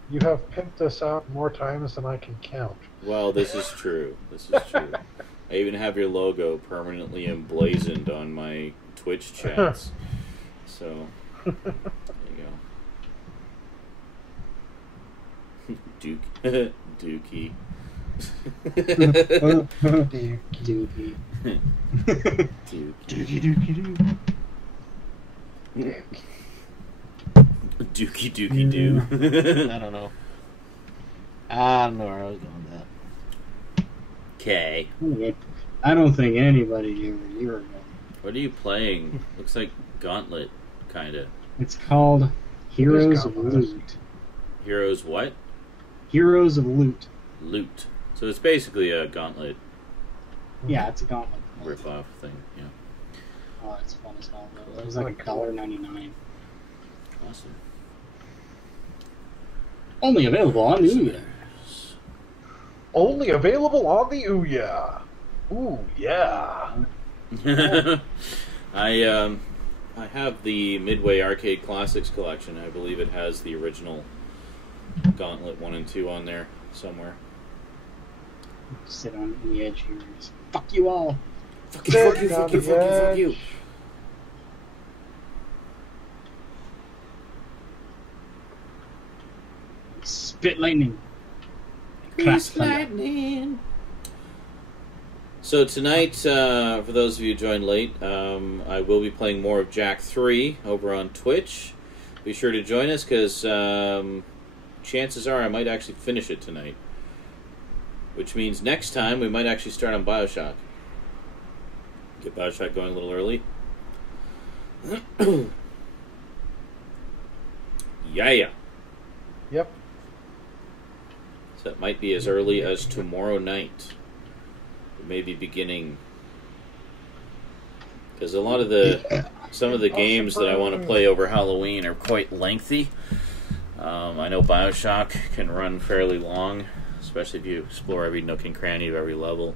You have pimped us out more times than I can count. Well, this is true. This is true. I even have your logo permanently emblazoned on my Twitch chats. So, there you go. Dookie. Dookie. Dookie doo. I don't know. I don't know where I was going with that. Okay. I don't think anybody knew where you were going. What are you playing? Looks like Gauntlet, kinda. It's called Heroes of Loot. Heroes what? Heroes of Loot. Loot. So it's basically a Gauntlet. Yeah, it's a Gauntlet. Rip-off thing, yeah. Oh, it's fun as hell, though. It was like $1.99. Awesome. Only available on the Ouya. Only available on the Ouya. Ooh, yeah. I have the Midway Arcade Classics collection. I believe it has the original Gauntlet 1 and 2 on there. somewhere. Sit on the edge here and just fuck you all. Fuck you, fuck you, fuck you, fuck you, fuck you. Spit lightning. Grease lightning. So tonight, for those of you who joined late, I will be playing more of Jack 3 over on Twitch. Be sure to join us, because chances are I might actually finish it tonight. Which means next time we might actually start on Bioshock. Get Bioshock going a little early. Yeah. Yep. So it might be as early as tomorrow night. Maybe beginning, because a lot of some of the games that I want to play over Halloween are quite lengthy. I know Bioshock can run fairly long, especially if you explore every nook and cranny of every level.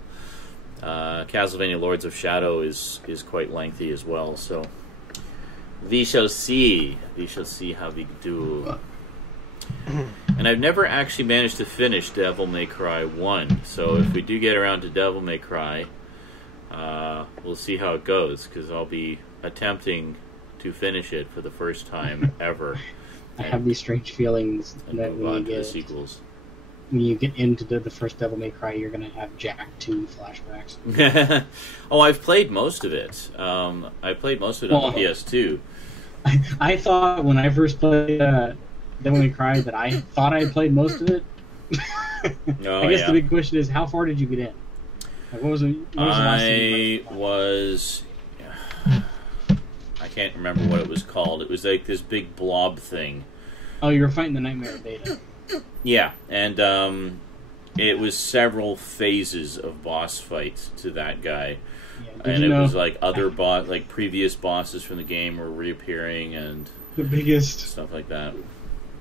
Castlevania Lords of Shadow is quite lengthy as well. So we shall see. We shall see how we do. And I've never actually managed to finish Devil May Cry 1, so if we do get around to Devil May Cry, we'll see how it goes, because I'll be attempting to finish it for the first time ever. I have these strange feelings that when you get into the first Devil May Cry, you're going to have Jack 2 flashbacks. Oh, I've played most of it. I played most of it on the PS2. I thought when I first played Devil May Cry that I thought I had played most of it. I guess the big question is, how far did you get in? Like, what was the last thing I can't remember what it was called. It was like this big blob thing. Oh, you were fighting the Nightmare Beta. Yeah, and it was several phases of boss fights to that guy. Yeah, and it was like like previous bosses from the game were reappearing and the biggest stuff like that.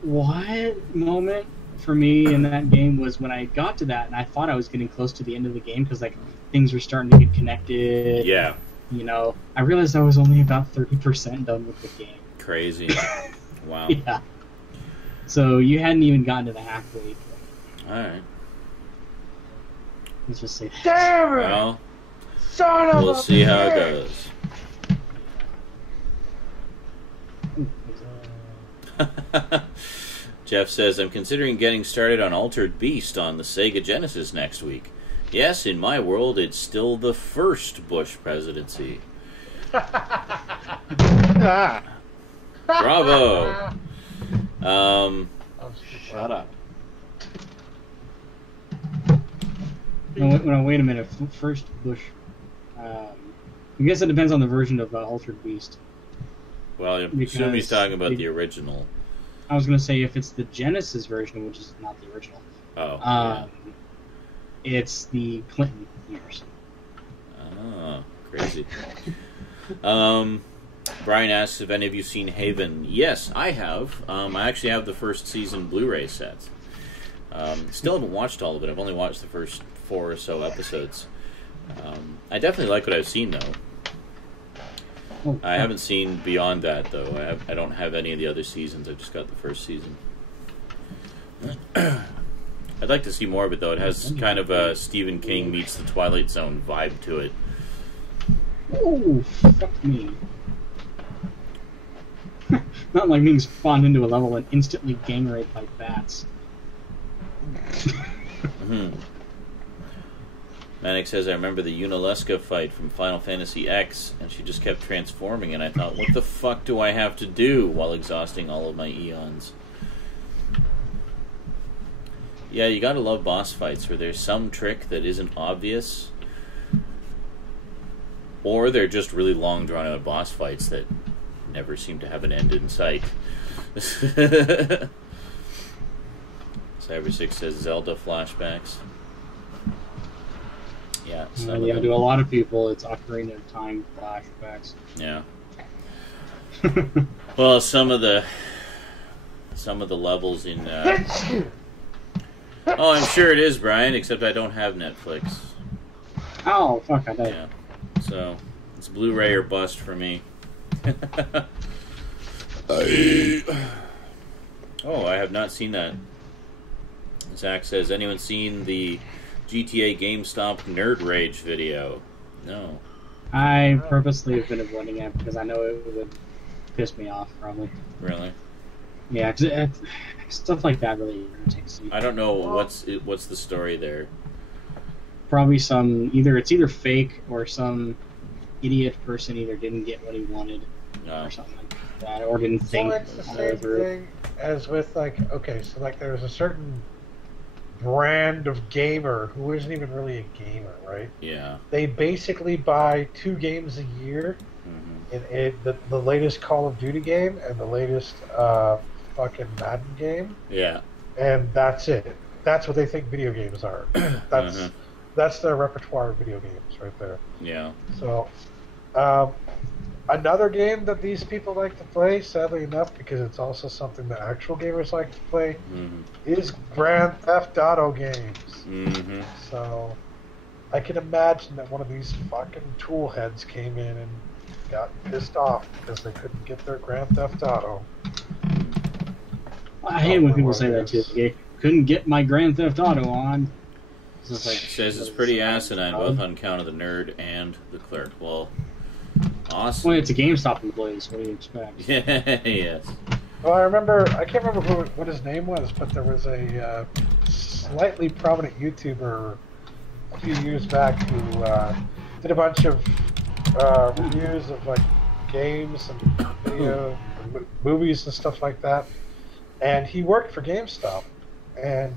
What moment for me in that game was when I got to that and I thought I was getting close to the end of the game because like things were starting to get connected. Yeah. You know, I realized I was only about 30% done with the game. Crazy. Wow. Yeah. So you hadn't even gotten to the halfway point. Alright. Let's just say that. Damn it! Well, Son of we'll see how it goes. Jeff says, I'm considering getting started on Altered Beast on the Sega Genesis next week. Yes, in my world, it's still the first Bush presidency. Bravo! Shut up. No, wait a minute. First Bush. I guess it depends on the version of Altered Beast. Well, I assume he's talking about the original. I was going to say if it's the Genesis version, which is not the original. Oh. It's the Clinton years. Oh, crazy. Brian asks if any of you seen Haven. Yes, I have. I actually have the first season Blu-ray set. Still haven't watched all of it. I've only watched the first 4 or so episodes. I definitely like what I've seen, though. I haven't seen beyond that, though. I don't have any of the other seasons. I've just got the first season. I'd like to see more of it, though. It has kind of a Stephen King meets the Twilight Zone vibe to it. Oh, fuck me. Not like being spawned into a level and instantly gang raped by bats. Manic says, I remember the Yunalesca fight from Final Fantasy X, and she just kept transforming, and I thought, what the fuck do I have to do while exhausting all of my eons? Yeah, you gotta love boss fights where there's some trick that isn't obvious, or they're just really long, drawn-out boss fights that never seem to have an end in sight. Cyber6 says Zelda flashbacks. Yeah, to a lot of people, it's Ocarina of Time flashbacks. Yeah. Well, some of the levels in. Oh, I'm sure it is, Brian. Except I don't have Netflix. Oh, fuck! I died. Yeah. So it's Blu-ray or bust for me. Oh, I have not seen that. Zach says, anyone seen the GTA GameStop Nerd Rage video? No. I purposely have been avoiding it because I know it would piss me off, probably. Really? Yeah, cause stuff like that really irritates me. I don't know what's the story there. Probably it's either fake or some idiot person either didn't get what he wanted or something like that, or didn't think. Well, it's the same thing as with okay, so there's a certain brand of gamer who isn't even really a gamer, right? Yeah. They basically buy 2 games a year, the latest Call of Duty game and the latest fucking Madden game. Yeah. And that's it. That's what they think video games are. That's their repertoire of video games right there. Yeah. So, another game that these people like to play, sadly enough, because it's also something that actual gamers like to play, is Grand Theft Auto games. So, I can imagine that one of these fucking tool heads came in and got pissed off because they couldn't get their Grand Theft Auto. I hate when people say that too. They couldn't get my Grand Theft Auto on. It says it's pretty asinine, both on account of the nerd and the clerk. Well, awesome. Well, it's a GameStop employee, so what do you expect? Yes. Well, I can't remember what his name was, but there was a slightly prominent YouTuber a few years back who did a bunch of reviews of games and video, and movies and stuff like that. And he worked for GameStop, and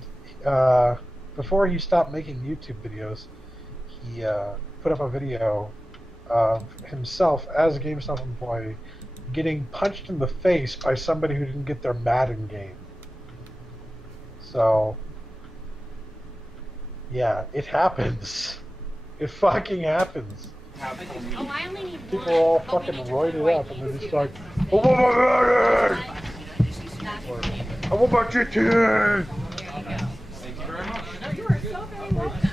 before he stopped making YouTube videos, he put up a video of himself as a GameStop employee getting punched in the face by somebody who didn't get their Madden game. So, yeah, it happens. It fucking happens. Oh, I only need People are all fucking roided up, and they're just like, I want my Madden! Or, I want my GTA! Thank you very much. No, you are so very welcome.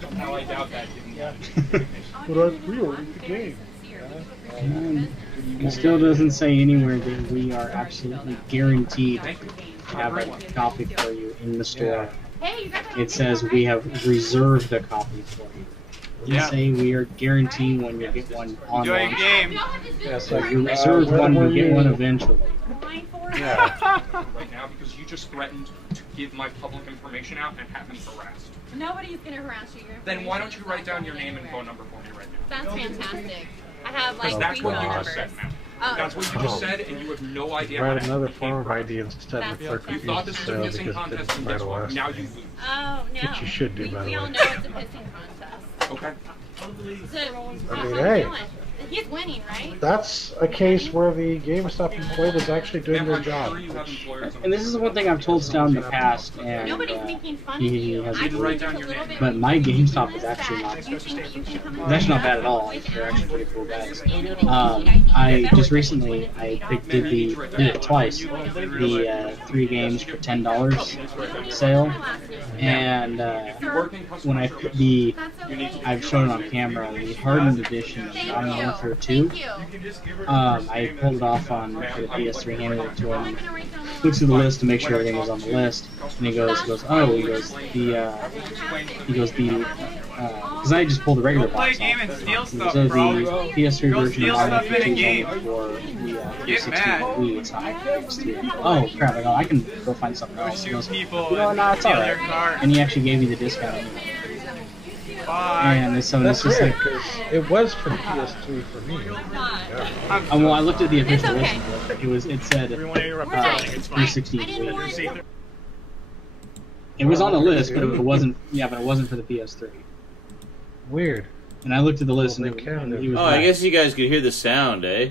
Somehow I doubt that didn't But I pre-ordered the game. It still doesn't say anywhere that we are absolutely guaranteed to have a copy for you in the store. It says we have reserved a copy for you. It doesn't say we are guaranteeing when you get one online. Enjoy your game. Yeah, So you reserve one, you get one eventually. Yeah. Right now because you just threatened to give my public information out and have me harassed. Nobody's gonna harass you. Then why don't you write down your name and phone number for me right now? That's fantastic. I have like Because that's 3 what phone you numbers. just said, man. Oh. That's what you just said, and you have no idea Write how another to form of ID instead of clerk You thought this was a refused pissing because contest, it and didn't guess write a what? last Now name. you lose. Oh no. Which you should do, by the We all way. know it's a pissing contest. Okay. So, I mean, how's hey. he doing? He's winning, right? That's a case where the GameStop employee was actually doing their I'm job. sure you have employers on And this is one thing I've told Stout in the past, and Nobody's making fun of he you. has I agreed. think it's a little bit But my GameStop is actually not. You think that you can come in It's actually not and bad at all. voice They're out actually pretty cool guys. anything you need. I just recently did it twice. The 3 games for $10 sale, and when I put I've shown it on camera, the hardened edition of Modern Warfare 2. I pulled it off on the PS3, handed it to him, looks through the list to make sure everything was on the list, and he goes, because I just pulled the regular box off. So the PS3 version of Modern Warfare 2 is only for the 360 Wii. It's not PS3. Oh crap! I can go find something else. He goes, no, it's alright. And he actually gave me the discount anyway. And so That's it's just weird, like, because it was for PS3 for me. Yeah. well, I looked at the official It's okay. list. It said 360 Wii. It was on the list, but it wasn't. Yeah, but it wasn't for the PS3. Weird. And I looked at the list, Well, and they counted. he was Oh, right. I guess you guys could hear the sound, eh?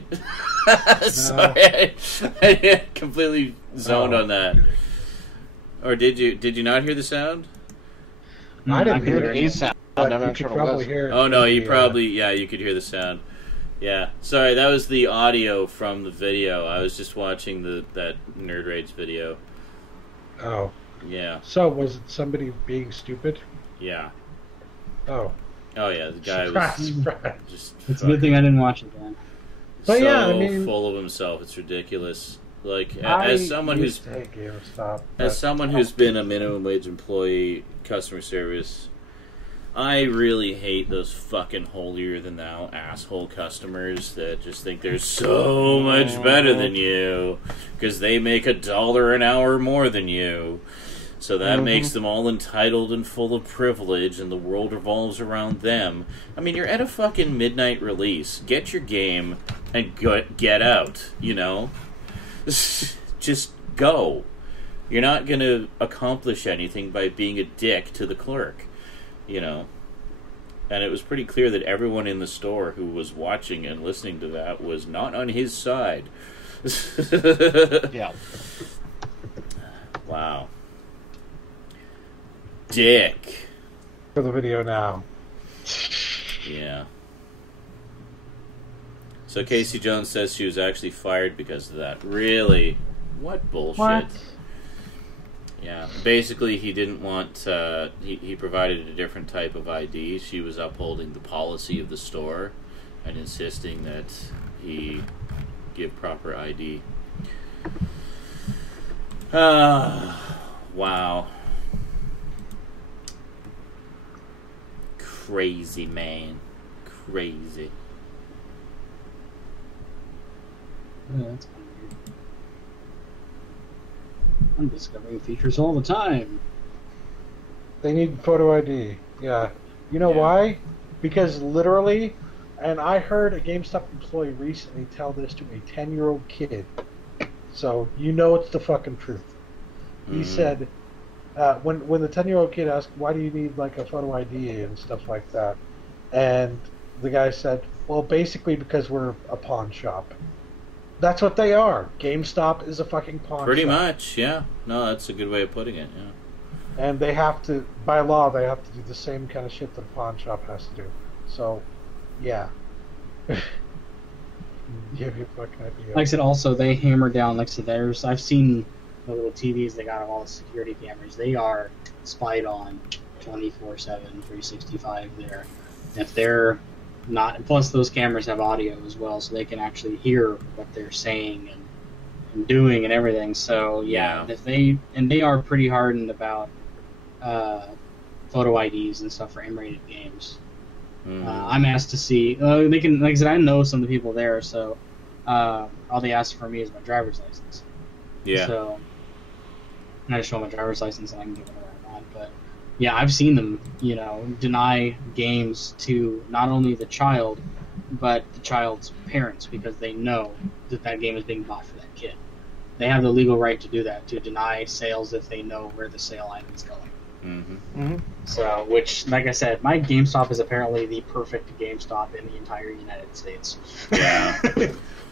Sorry, I completely zoned on that. Or did you not hear the sound? I didn't hear There it. is sound. But I'm you not could sure what it probably was. hear it. Oh no, through you the, probably you could hear the sound. Yeah, sorry, that was the audio from the video. I was just watching that Nerd Rage video. Oh. Yeah, So, was it somebody being stupid? yeah. Oh. Oh yeah, the guy Surprise, was surprise. just It's a good thing I didn't watch it then. But so yeah, I mean- full of himself. It's ridiculous. Like, as someone who's been a minimum wage employee, customer service, I really hate those fucking holier-than-thou asshole customers that just think they're so much better than you because they make $1 an hour more than you. So that makes them all entitled and full of privilege, and the world revolves around them. I mean, you're at a fucking midnight release. Get your game and get out, you know? Just go. You're not going to accomplish anything by being a dick to the clerk, you know? And it was pretty clear that everyone in the store who was watching and listening to that was not on his side. Yeah. Wow. Dick. For the video now. Yeah. So Casey Jones says she was actually fired because of that. Really? What bullshit? What? Yeah. Basically, he didn't want... he provided a different type of ID. She was upholding the policy of the store and insisting that he give proper ID. Wow. Crazy, man. Crazy. Yeah, that's kind of weird. I'm discovering features all the time. They need photo ID. Yeah. You know why? Because literally, and I heard a GameStop employee recently tell this to a 10-year-old kid. So you know it's the fucking truth. He said, when the 10-year-old kid asked, why do you need like a photo ID and stuff like that? And the guy said, well, basically because we're a pawn shop. That's what they are. GameStop is a fucking pawn shop. Pretty much, yeah. No, that's a good way of putting it, yeah. And they have to, by law, they have to do the same kind of shit that a pawn shop has to do. So, yeah. You have your fucking idea. Like I said, also, they hammer down, like I said, I've seen the little TVs they got of all the security cameras. They are spied on 24/7, 365 there. And if they're not, plus those cameras have audio as well, so they can actually hear what they're saying and doing and everything. So yeah, if they are pretty hardened about photo IDs and stuff for M-rated games. I'm asked to see. They can, like I said, I know some of the people there, so all they ask for me is my driver's license. Yeah. So and I just show my driver's license and I can do whatever I want. But yeah, I've seen them, deny games to not only the child, but the child's parents because they know that game is being bought for that kid. They have the legal right to do that, to deny sales if they know where the sale item is going. So, which, like I said, my GameStop is apparently the perfect GameStop in the entire United States. Yeah.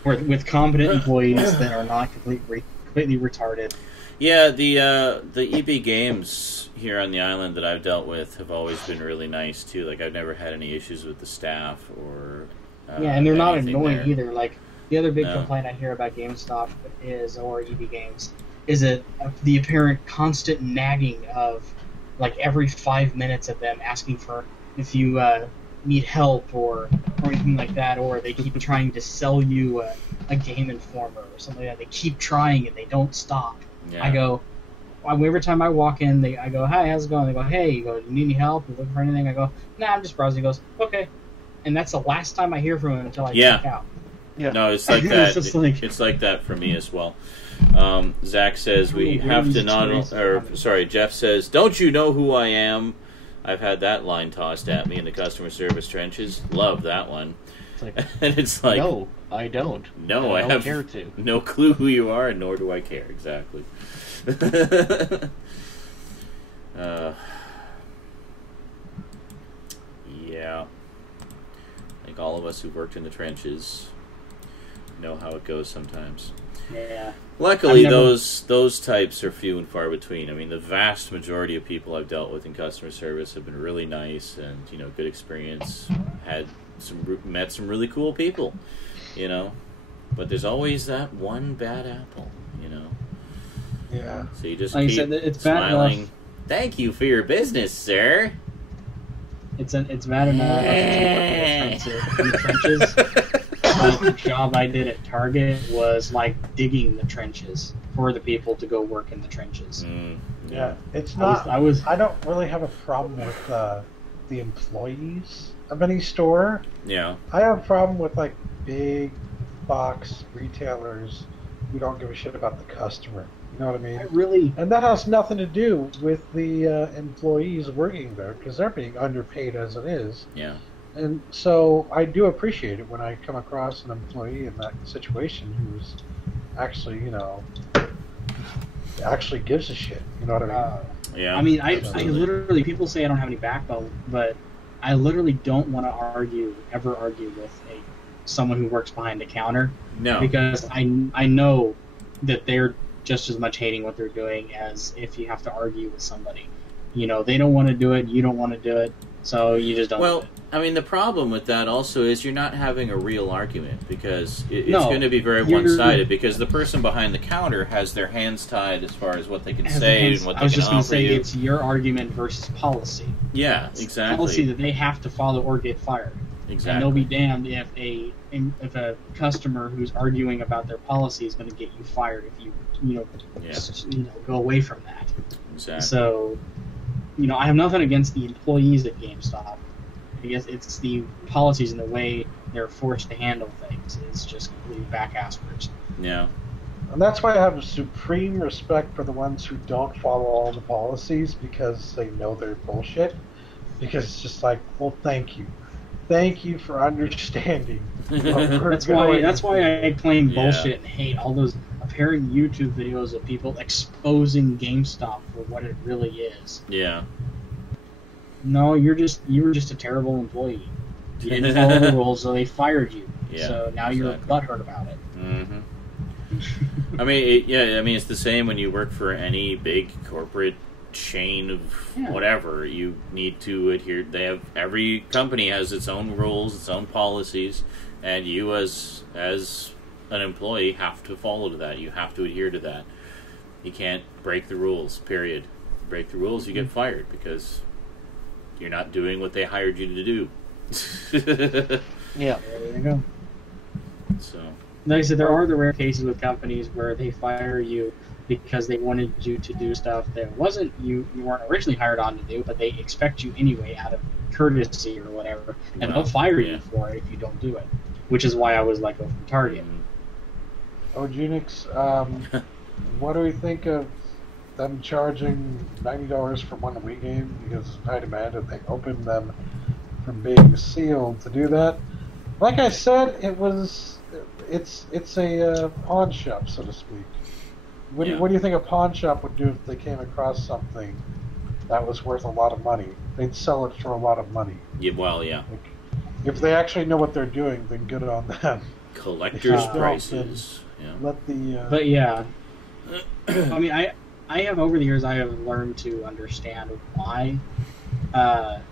with competent employees that are not completely retarded. Yeah, the EB games here on the island that I've dealt with have always been really nice too. Like I've never had any issues with the staff or and they're not annoying there either. Like the other big complaint I hear about GameStop or EB Games is the apparent constant nagging of like every 5 minutes of them asking for if you need help or anything like that, or they keep trying to sell you a Game Informer or something like that. They keep trying and they don't stop. Yeah. I go, every time I walk in, I go, hi, how's it going? They go, hey, you go, do you need any help? You looking for anything? I go, nah, I'm just browsing. He goes, okay. And that's the last time I hear from him until I check out. Yeah. No, it's like that. It's like, it's like that for me as well. Zach says we have to not... Jeff says, don't you know who I am? I've had that line tossed at me in the customer service trenches. Love that one. It's like, and it's like... No, I don't. No, I have care to. No clue who you are, and nor do I care. Exactly. Yeah. I think all of us who've worked in the trenches know how it goes sometimes. Yeah. Luckily, those types are few and far between. I mean, the vast majority of people I've dealt with in customer service have been really nice and, good experience. Met some really cool people, But there's always that one bad apple, Yeah. So you just like keep it's smiling. Bad Thank you for your business, sir. It's bad enough in the trenches. the job I did at Target was like digging the trenches for the people to go work in the trenches. Yeah, it's not. I don't really have a problem with the employees of any store. Yeah. I have a problem with like big box retailers who don't give a shit about the customer. You know what I mean? And that has nothing to do with the employees working there because they're being underpaid as it is. Yeah. And so I do appreciate it when I come across an employee in that situation who's actually, actually gives a shit. You know what I mean? Yeah. I mean, I literally, people say I don't have any backbone, but I literally don't want to ever argue with someone who works behind the counter. No. Because I know that they're just as much hating what they're doing as if you have to argue with somebody. They don't want to do it, you don't want to do it, so you just don't do it. I mean, the problem with that also is you're not having a real argument because it's going to be very one-sided because the person behind the counter has their hands tied as far as what they can say and what they can offer you. I was just going to say it's your argument versus policy. Yeah, it's exactly. Policy that they have to follow or get fired. Exactly. And they'll be damned if a customer who's arguing about their policy is going to get you fired if you go away from that. Exactly. So, I have nothing against the employees at GameStop. I guess it's the policies and the way they're forced to handle things is just completely back-asswards. Yeah. And that's why I have supreme respect for the ones who don't follow all the policies because they know they're bullshit. Because it's just like, well, thank you. Thank you for understanding. That's why I claim bullshit and hate all those apparent YouTube videos of people exposing GameStop for what it really is. Yeah. No, you were just a terrible employee. You didn't follow the rules, so they fired you. Yeah, so now you're butthurt about it. Mm-hmm. I mean, it's the same when you work for any big corporate chain of whatever. You need to adhere. Every company has its own rules, its own policies, and you as an employee have to follow to that. You have to adhere to that. You can't break the rules. Period. Break the rules, you get fired because you're not doing what they hired you to do. Yeah, there you go. So, like I said, there are the rare cases with companies where they fire you because they wanted you to do stuff that wasn't you weren't originally hired on to do, but they expect you anyway out of courtesy or whatever, and they'll fire you for it if you don't do it. Which is why I was let go from Target. Oh, Genix, what do we think of them charging $90 for one Wii game because I demanded they open them from being sealed to do that? Like I said, it's a pawn shop, so to speak. What do you think a pawn shop would do if they came across something that was worth a lot of money? They'd sell it for a lot of money. Yeah, well, yeah. Like, if they actually know what they're doing, then good on them. Collector's prices. Yeah. Let the. But yeah, I mean, I have over the years I have learned to understand why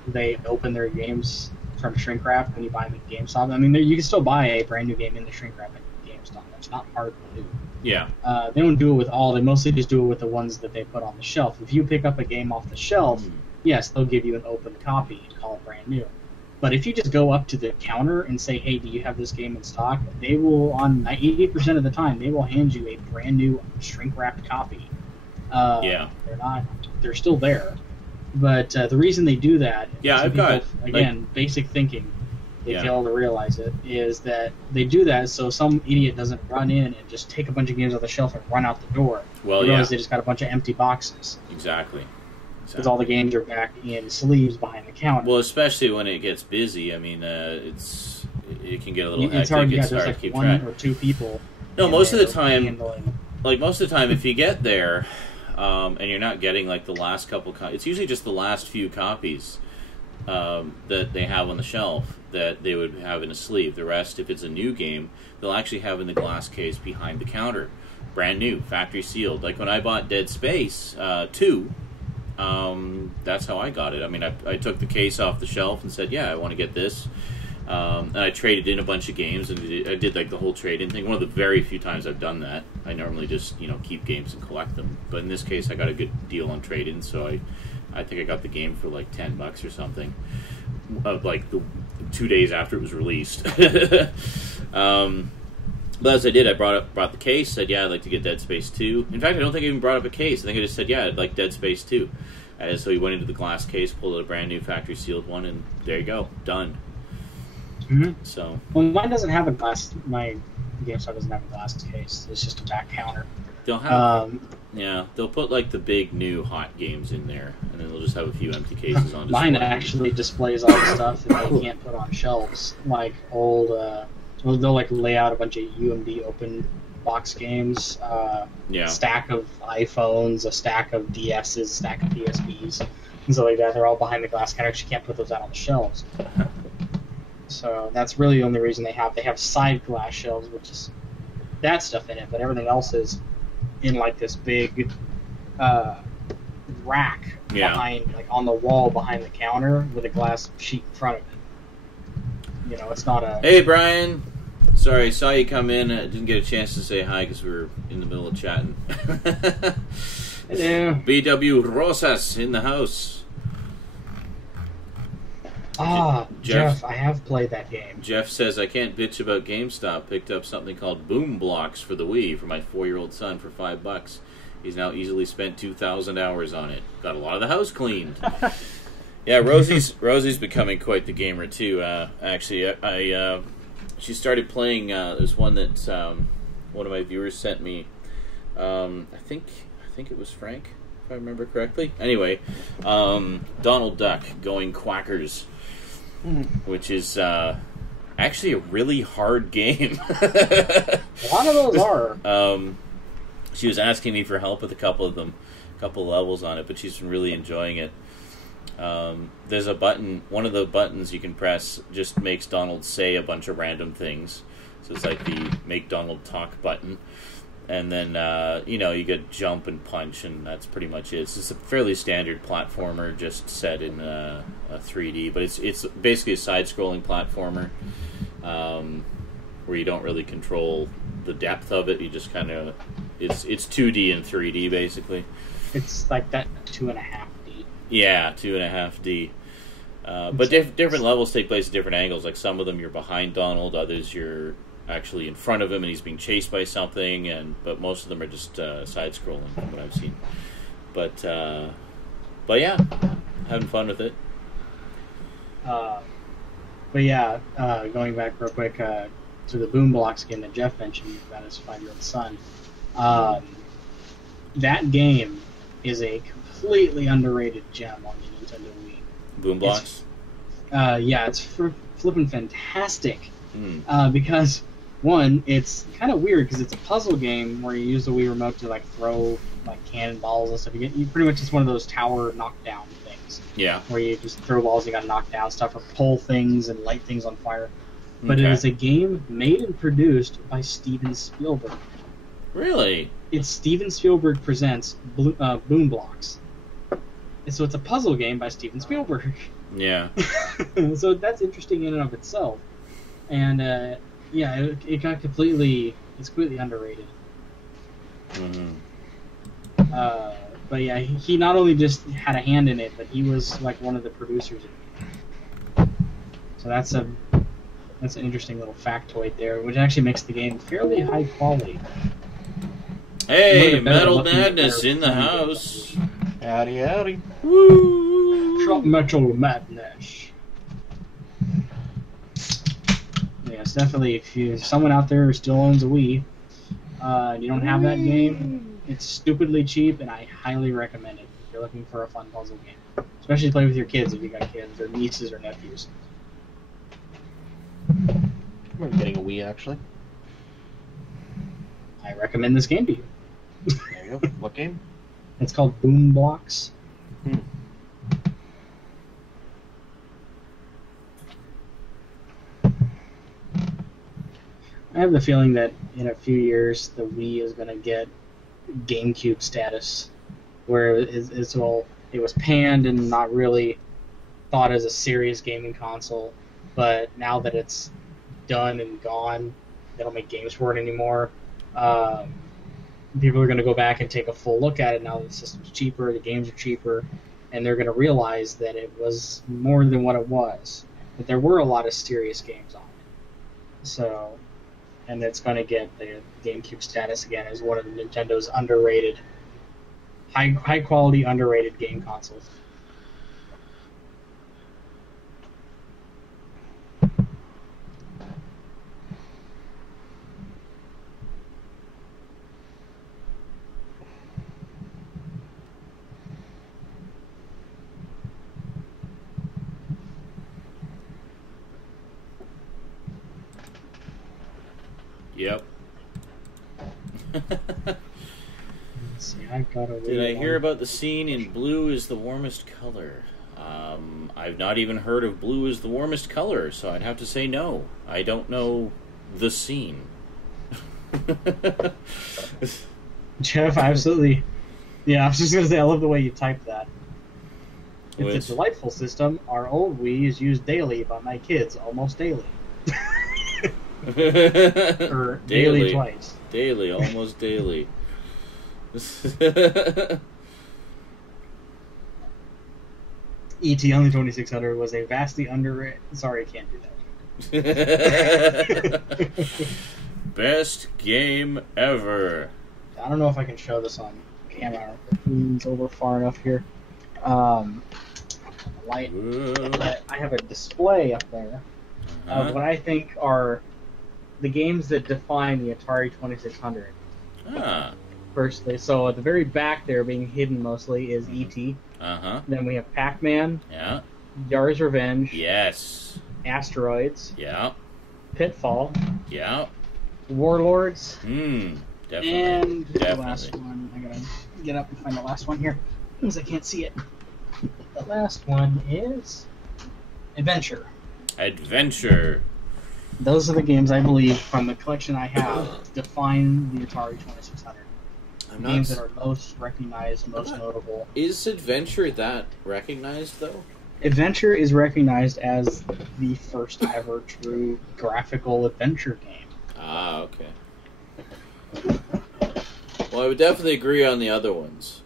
they open their games from shrink wrap when you buy them at GameStop. I mean, you can still buy a brand new game in the shrink wrap at GameStop. That's not hard to do. Yeah. They don't do it with all. They mostly just do it with the ones that they put on the shelf. If you pick up a game off the shelf, yes, they'll give you an open copy and call it brand new. But if you just go up to the counter and say, hey, do you have this game in stock? They will, on 80% of the time, they will hand you a brand new shrink-wrapped copy. They're still there. But the reason they do that, basic thinking, they fail to realize it, is that they do that so some idiot doesn't run in and just take a bunch of games off the shelf and run out the door. Well, they realize they just got a bunch of empty boxes. Exactly. Because all the games are back in sleeves behind the counter. Well, especially when it gets busy. I mean, it can get a little hectic. It's hard to to keep one track. or two people. No, most of the time, if you get there, and you're not getting like the last couple, it's usually just the last few copies that they have on the shelf that they would have in a sleeve. The rest, if it's a new game, they'll actually have in the glass case behind the counter, brand new, factory sealed. Like when I bought Dead Space 2. That's how I got it. I mean, I took the case off the shelf and said, yeah, I want to get this. And I traded in a bunch of games, and I did like the whole trade-in thing. One of the very few times I've done that. I normally just, keep games and collect them. But in this case, I got a good deal on trade-in, so I think I got the game for like $10 or something. Like the 2 days after it was released. But as I did, I brought the case, said, yeah, I'd like to get Dead Space 2. In fact, I don't think I even brought up a case. I think I just said, yeah, I'd like Dead Space 2. And so he went into the glass case, pulled out a brand new factory sealed one, and there you go, done. Mm-hmm. So, well, mine doesn't have a glass. My GameStop doesn't have a glass case. It's just a back counter. they'll have, they'll put like the big new hot games in there, and then they'll just have a few empty cases on display. Mine actually displays all the stuff that they can't put on shelves, like old. They'll like lay out a bunch of UMD open box games, stack of iPhones, a stack of DSs, stack of PSPs, and stuff like that. They're all behind the glass counter. You can't put those out on the shelves. So that's really the only reason they have side glass shelves, which is that stuff in it, but everything else is in like this big rack behind, like on the wall behind the counter with a glass sheet in front of it. You know, it's not a... Hey, Brian. Sorry, saw you come in. I didn't get a chance to say hi because we were in the middle of chatting. Yeah. BW Rosas in the house. Jeff, I have played that game. Jeff says, I can't bitch about GameStop. Picked up something called Boom Blocks for the Wii for my 4-year-old son for $5. He's now easily spent 2,000 hours on it. Got a lot of the house cleaned. Yeah, Rosie's becoming quite the gamer too. Actually, she started playing. There's one that one of my viewers sent me. I think it was Frank, if I remember correctly. Anyway, Donald Duck Going Quackers, which is actually a really hard game. A lot of those are. She was asking me for help with a couple levels on it, but she's been really enjoying it. There's a button, one of the buttons you can press just makes Donald say a bunch of random things. So it's like the Make Donald Talk button. And then, you get jump and punch, and that's pretty much it. It's just a fairly standard platformer, just set in a 3D. But it's basically a side-scrolling platformer where you don't really control the depth of it. You just kind of... It's 2D and 3D, basically. It's like that 2.5D. Yeah, 2.5D. But different levels take place at different angles. Like some of them you're behind Donald, others you're actually in front of him and he's being chased by something. But most of them are just side-scrolling, from what I've seen. But yeah, having fun with it. Going back real quick to the Boom Blocks game that Jeff mentioned about his 5-year-old son. That game is a completely underrated gem on the Nintendo Wii. Boom Blocks? It's flipping fantastic. Because, one, it's kind of weird because it's a puzzle game where you use the Wii Remote to, like, throw, like, cannonballs and stuff. You pretty much, it's one of those tower knockdown things. Yeah. Where you just throw balls and you gotta knock down stuff or pull things and light things on fire. But it is a game made and produced by Steven Spielberg. Really? It's Steven Spielberg presents Boom Blocks. And so it's a puzzle game by Steven Spielberg. Yeah. So that's interesting in and of itself. And it got completely underrated. Mm-hmm. But yeah, he not only just had a hand in it, but he was like one of the producers of it. So that's an interesting little factoid there, which actually makes the game fairly high quality. Hey, Metal Madness in the house. Howdy, howdy. Woo! Metal Madness. Yes, definitely. If someone out there who still owns a Wii, and you don't have that game, it's stupidly cheap, and I highly recommend it if you're looking for a fun puzzle game. Especially play with your kids if you got kids, or nieces or nephews. I'm getting a Wii, actually. I recommend this game to you. There you go. What game? It's called Boom Blocks. I have the feeling that in a few years the Wii is going to get GameCube status, where it was panned and not really thought as a serious gaming console, but now that it's done and gone, they don't make games for it anymore. People are going to go back and take a full look at it now that the system's cheaper, the games are cheaper, and they're going to realize that it was more than what it was. That there were a lot of serious games on it. So and it's going to get the GameCube status again as one of Nintendo's underrated, high quality underrated game consoles. Yep. Let's see, I've got a Did I hear about the scene in blue is the warmest color? I've not even heard of blue is the warmest color, so I'd have to say no. I don't know the scene. Jeff, absolutely. Yeah, I was just going to say, I love the way you typed that. It's a delightful system. Our old Wii is used daily by my kids, almost daily. Or daily twice. Daily, almost daily. E.T. on the 2600 was a vastly underrated... Sorry, I can't do that. Best game ever. I don't know if I can show this on camera. It's over far enough here. Light. I have a display up there of what I think are the games that define the Atari 2600. Firstly, so at the very back there, being hidden mostly, is E.T. Then we have Pac-Man. Yeah. Yar's Revenge. Yes. Asteroids. Yeah. Pitfall. Yeah. Warlords. Definitely. And Definitely. the last one. I gotta get up and find the last one here, because I can't see it. The last one is Adventure. Adventure. Those are the games I believe from the collection I have define the Atari 2600. Games that are most recognized, most notable. Is Adventure that recognized though? Adventure is recognized as the first ever true graphical adventure game. Ah, okay. Well, I would definitely agree on the other ones,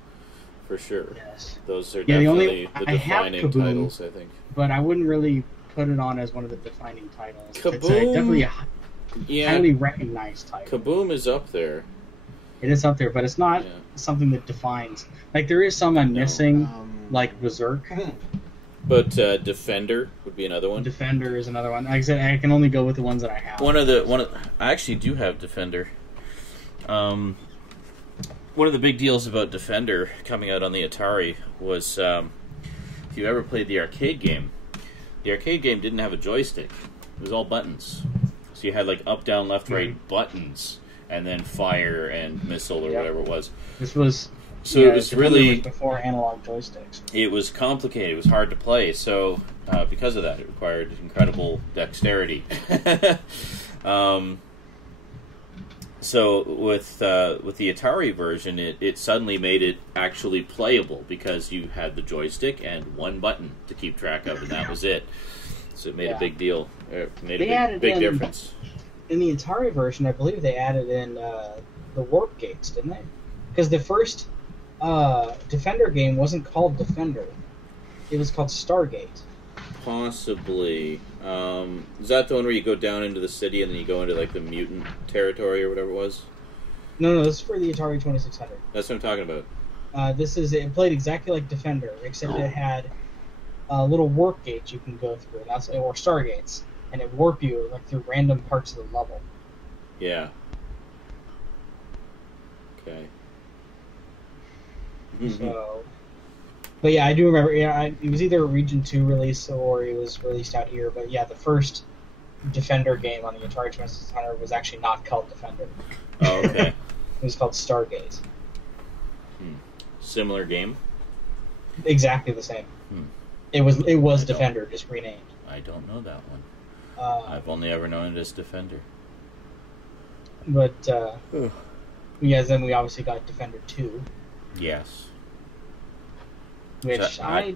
for sure. Yes. Those are definitely the I have defining Kaboom, titles, I think. But I wouldn't really put it on as one of the defining titles. Kaboom, it's definitely a highly recognized title. Kaboom is up there. It is up there, but it's not something that defines. Like, there is some I'm missing, like Berserk. But Defender would be another one. Defender is another one. Like I said, I can only go with the ones that I have. I actually do have Defender. One of the big deals about Defender coming out on the Atari was if you ever played the arcade game didn't have a joystick. It was all buttons. So you had like up, down, left, right buttons, and then fire and missile or whatever it was. This was it was really before analog joysticks. It was complicated. It was hard to play. So because of that, it required incredible dexterity. So with the Atari version, it suddenly made it actually playable because you had the joystick and one button to keep track of, and that was it. So it made a big deal. It made a big difference. In the Atari version, I believe they added in the warp gates, didn't they? Because the first Defender game wasn't called Defender. It was called Stargate. Possibly. Is that the one where you go down into the city and then you go into like the mutant territory or whatever it was? No, this is for the Atari 2600. That's what I'm talking about. It played exactly like Defender, except it had little warp gates you can go through, or Stargates, and it warp you like through random parts of the level. Yeah. Okay. So, but yeah, I do remember. Yeah, it was either a Region 2 release or it was released out here. But yeah, the first Defender game on the Atari 2600 was actually not called Defender. Oh, okay. It was called Stargate. Similar game. Exactly the same. It was Defender, just renamed. I don't know that one. I've only ever known it as Defender. But yeah, then we obviously got Defender 2. Yes. Which So I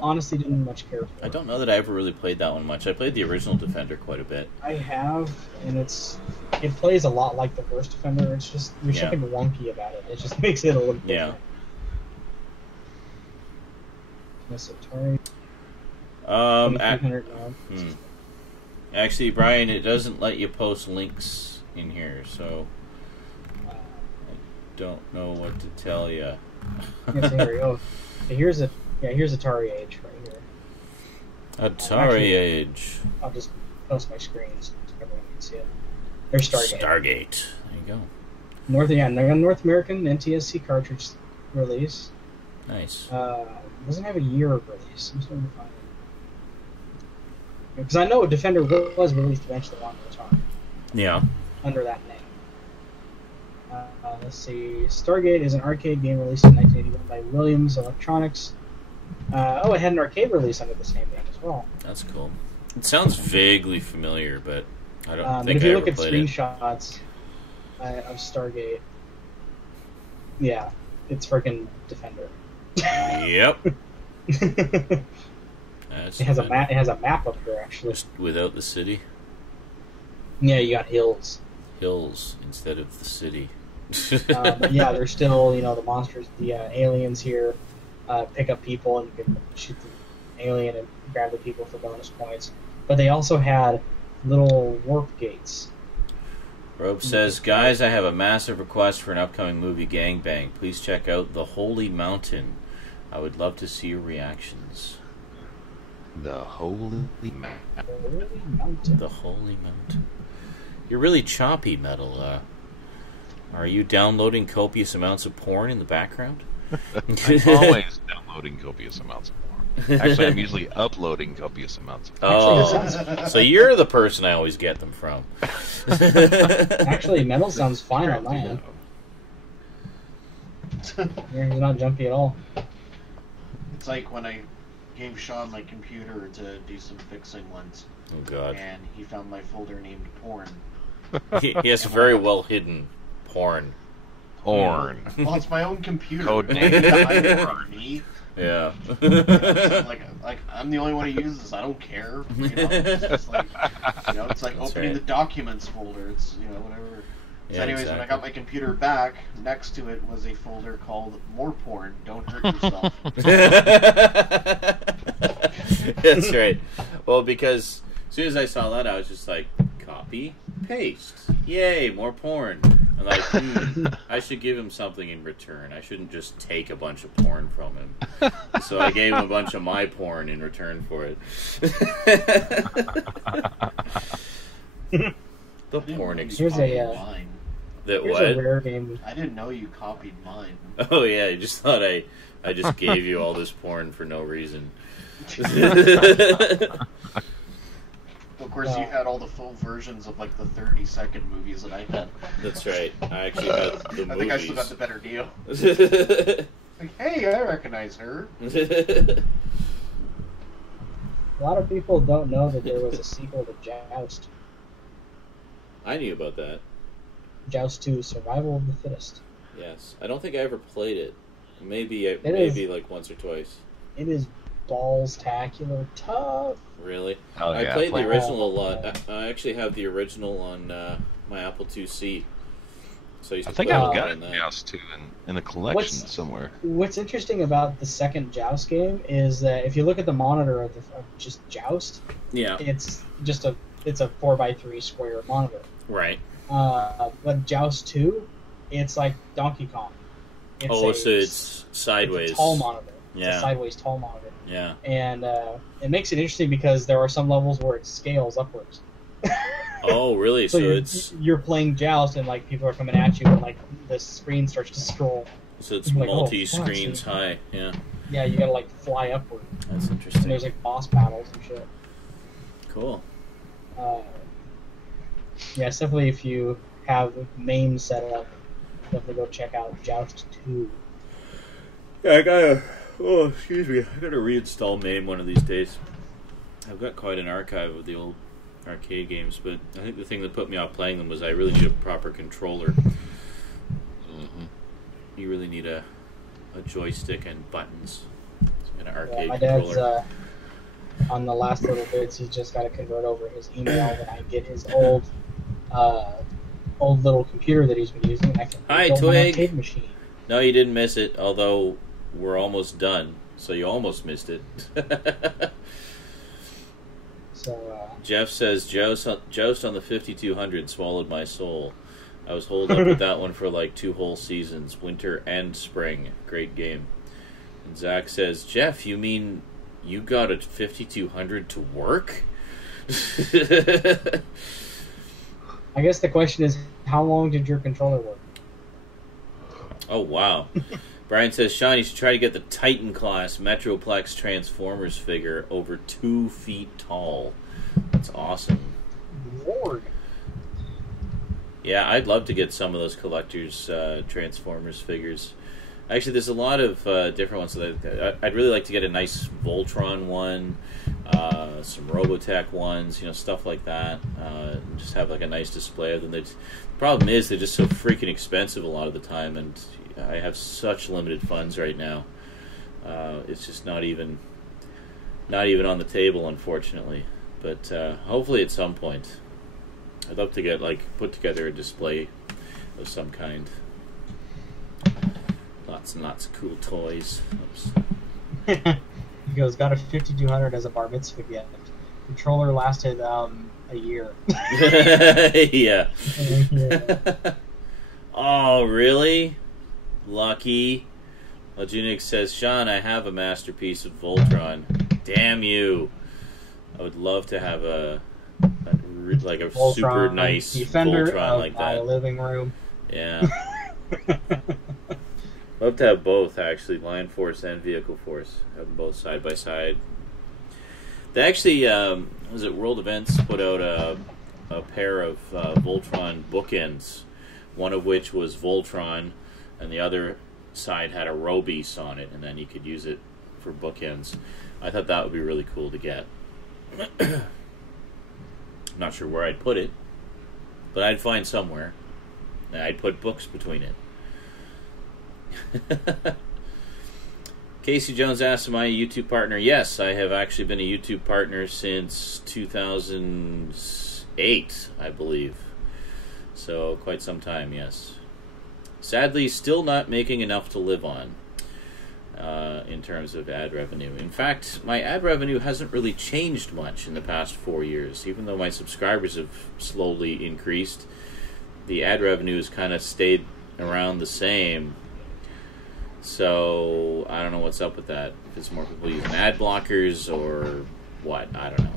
honestly didn't much care for. I don't know that I ever really played that one much. I played the original Defender quite a bit. I have, and it plays a lot like the first Defender. It's just there's something wonky about it. It just makes it a little different. Miss Atari. Actually, Brian, it doesn't let you post links in here, so I don't know what to tell you. Yes, here we go. Here's Atari Age right here. Atari Age. I'll just post my screens so everyone can see it. There's Stargate. Stargate. There you go. North American NTSC cartridge release. Nice. Doesn't have a year of release. I'm just going to find it. Because I know Defender was released eventually on Atari. Yeah. Under that name. Let's see. Stargate is an arcade game released in 1981 by Williams Electronics. It had an arcade release under the same name as well. That's cool. It sounds vaguely familiar, but I don't think if I you ever look at played it. screenshots of Stargate, yeah, it's freaking Defender. Yep. It has a map. It has a map up here, actually. Just without the city. Yeah, you got hills. Hills instead of the city. But yeah, there's still the monsters, the aliens here. Pick up people and you can shoot the alien and grab the people for bonus points. But they also had little warp gates. Rope says, guys, I have a massive request for an upcoming movie gangbang. Please check out The Holy Mountain. I would love to see your reactions. The Holy Mountain. The Holy Mountain. You're really choppy, Metal. Are you downloading copious amounts of porn in the background? I'm always downloading copious amounts of porn. Actually, I'm usually uploading copious amounts of porn. Oh, so you're the person I always get them from. Actually, Metal sounds fine on my end. He's not jumpy at all. It's like when I gave Sean my computer to do some fixing once. Oh, God. And he found my folder named porn. He has very well hidden porn. Porn. Well, it's my own computer. Code name. Me. Yeah. So like I'm the only one who uses this. I don't care. It's just like, it's like That's opening right. the documents folder. It's whatever. So Yeah, anyways, when I got my computer back, next to it was a folder called "More Porn. Don't hurt yourself." That's right. Well, because as soon as I saw that, I was just like, copy, paste. Yay, more porn. I'm like, I should give him something in return. I shouldn't just take a bunch of porn from him. So I gave him a bunch of my porn in return for it. The porn Here's experience. Mine. That Here's what? a rare game. I didn't know you copied mine. Oh yeah, I just thought I just gave you all this porn for no reason. Of course, you had all the full versions of like the 30-second movies that I had. That's right. I actually had the I think I still got movies. the better deal. Like, hey, I recognize her. A lot of people don't know that there was a sequel to Joust. I knew about that. Joust 2: Survival of the Fittest. Yes, I don't think I ever played it. Maybe like once or twice. It is balls-tacular tough. Really? Oh, I yeah, played the play- original a lot. I actually have the original on my Apple IIc. So I used I to think play I've a lot got on that. Joust 2 in a collection somewhere. What's interesting about the second Joust game is that if you look at the monitor of just Joust, Yeah. it's a 4x3 square monitor. Right. But Joust 2, it's like Donkey Kong. It's sideways. It's a tall monitor. It's Yeah. a sideways tall monitor. Yeah. And it makes it interesting because there are some levels where it scales upwards. Oh, really? So you're playing Joust and like people are coming at you and like the screen starts to scroll. it's Like, oh, multi-screens fuck. high. Yeah. Yeah, you gotta like fly upward. That's And interesting. there's like boss battles and shit. Cool. Yeah, it's definitely if you have MAME set up, definitely go check out Joust 2. Yeah, I gotta reinstall MAME one of these days. I've got quite an archive of the old arcade games, but I think the thing that put me off playing them was I really need a proper controller. Mm-hmm. You really need a joystick and buttons. An Yeah, arcade my dad's controller. on the last little bits. He's just got to convert over his email, and I get his old little computer that he's been using. And I can Hi, build an Twig. arcade machine. No, you didn't miss it, although we're almost done, so you almost missed it. So Jeff says, Joust on the 5200 swallowed my soul. I was holed up with that one for like 2 whole seasons, winter and spring. Great game. And Zach says, Jeff, you mean you got a 5200 to work? I guess the question is, how long did your controller work? Oh, wow. Brian says, Sean, you should try to get the Titan class Metroplex Transformers figure over 2 feet tall. That's awesome. Lord. Yeah, I'd love to get some of those collectors' Transformers figures. Actually, there's a lot of different ones. I'd really like to get a nice Voltron one, some Robotech ones, stuff like that. And just have like a nice display of them. The problem is they're just so freaking expensive a lot of the time, and I have such limited funds right now. It's just not even on the table, unfortunately. But hopefully at some point, I'd love to get put together a display of some kind. Lots and lots of cool toys. He goes, got a 5200 as a bar mitzvah gift. Controller lasted a year. Yeah. Oh, really? Lucky. Well, Junix says, Sean, I have a masterpiece of Voltron. Damn you. I would love to have a Voltron, super nice Defender Voltron of like my that. living room. Yeah. Love to have both, actually, Lion Force and Vehicle Force. Have them both side by side. They actually, was it World Events put out a pair of Voltron bookends, one of which was Voltron, and the other side had a Robeast on it, and then you could use it for bookends. I thought that would be really cool to get. I'm not sure where I'd put it, but I'd find somewhere. And I'd put books between it. Casey Jones asks, am I a YouTube partner? Yes, I have actually been a YouTube partner since 2008, I believe. So, quite some time, yes. Sadly, still not making enough to live on in terms of ad revenue. In fact, my ad revenue hasn't really changed much in the past 4 years. Even though my subscribers have slowly increased, the ad revenue has kind of stayed around the same. So, I don't know what's up with that. If it's more people using ad blockers or what, I don't know.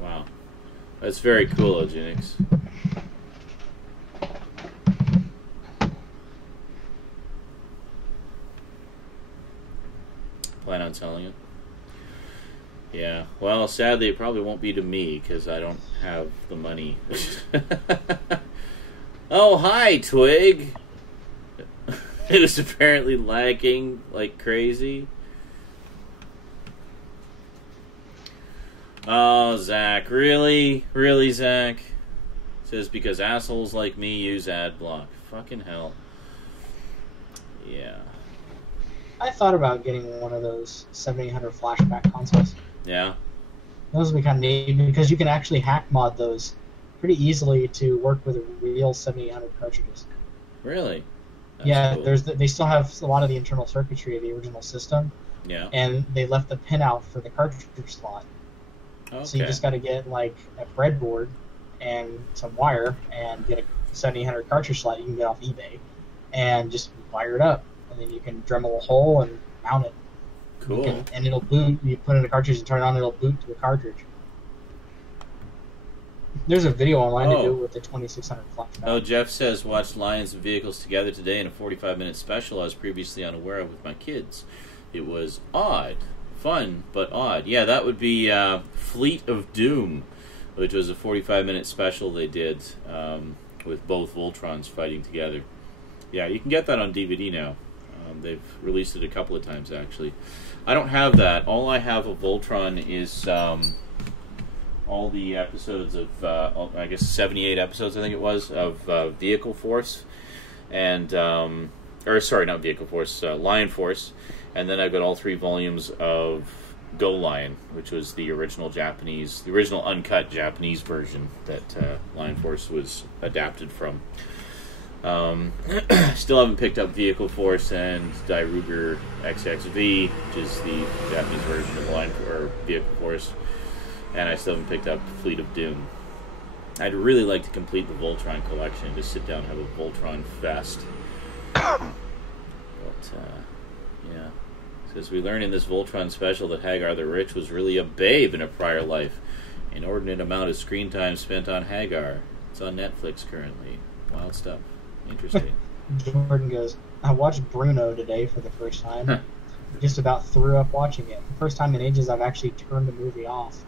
Wow. That's very cool, Eugenics. Plan on selling it? Yeah. Well, sadly, it probably won't be to me because I don't have the money. Oh, hi, Twig. It was apparently lagging like crazy. Oh, Zach. Really? Really, Zach? It says, because assholes like me use ad block. Fucking hell. Yeah. I thought about getting one of those 7800 flashback consoles. Yeah? Those would be kind of neat because you can actually hack mod those pretty easily to work with real 7800 cartridges. Really? That's yeah, cool. they still have a lot of the internal circuitry of the original system. Yeah. And they left the pin out for the cartridge slot. Okay. So you just got to get like a breadboard and some wire and get a 7800 cartridge slot you can get off eBay and just wire it up. And then you can Dremel a hole and mount it. Cool. And it'll boot. You put in a cartridge and turn it on, it'll boot to a cartridge. There's a video online to do it with the 2600 flashback. Oh, Jeff says, watched Lions and Vehicles together today in a 45-minute special I was previously unaware of with my kids. It was odd. Fun, but odd. Yeah, that would be Fleet of Doom, which was a 45-minute special they did with both Voltrons fighting together. Yeah, you can get that on DVD now. They've released it a couple of times, actually. I don't have that. All I have of Voltron is all the episodes of, I guess 78 episodes, I think it was, of Vehicle Force. And, or sorry, not Vehicle Force, Lion Force. And then I've got all 3 volumes of Go Lion, which was the original uncut Japanese version that Lion Force was adapted from. Still haven't picked up Vehicle Force and Dairuger XXV, which is the Japanese version of Line or Vehicle Force, and I still haven't picked up Fleet of Doom. I'd really like to complete the Voltron collection and just sit down and have a Voltron fest. But, yeah. Because we learned in this Voltron special that Hagar the Rich was really a babe in a prior life. Inordinate amount of screen time spent on Hagar. It's on Netflix currently. Wild stuff. Interesting. Jordan goes, I watched Bruno today for the first time. Just about threw up watching it. First time in ages I've actually turned the movie off.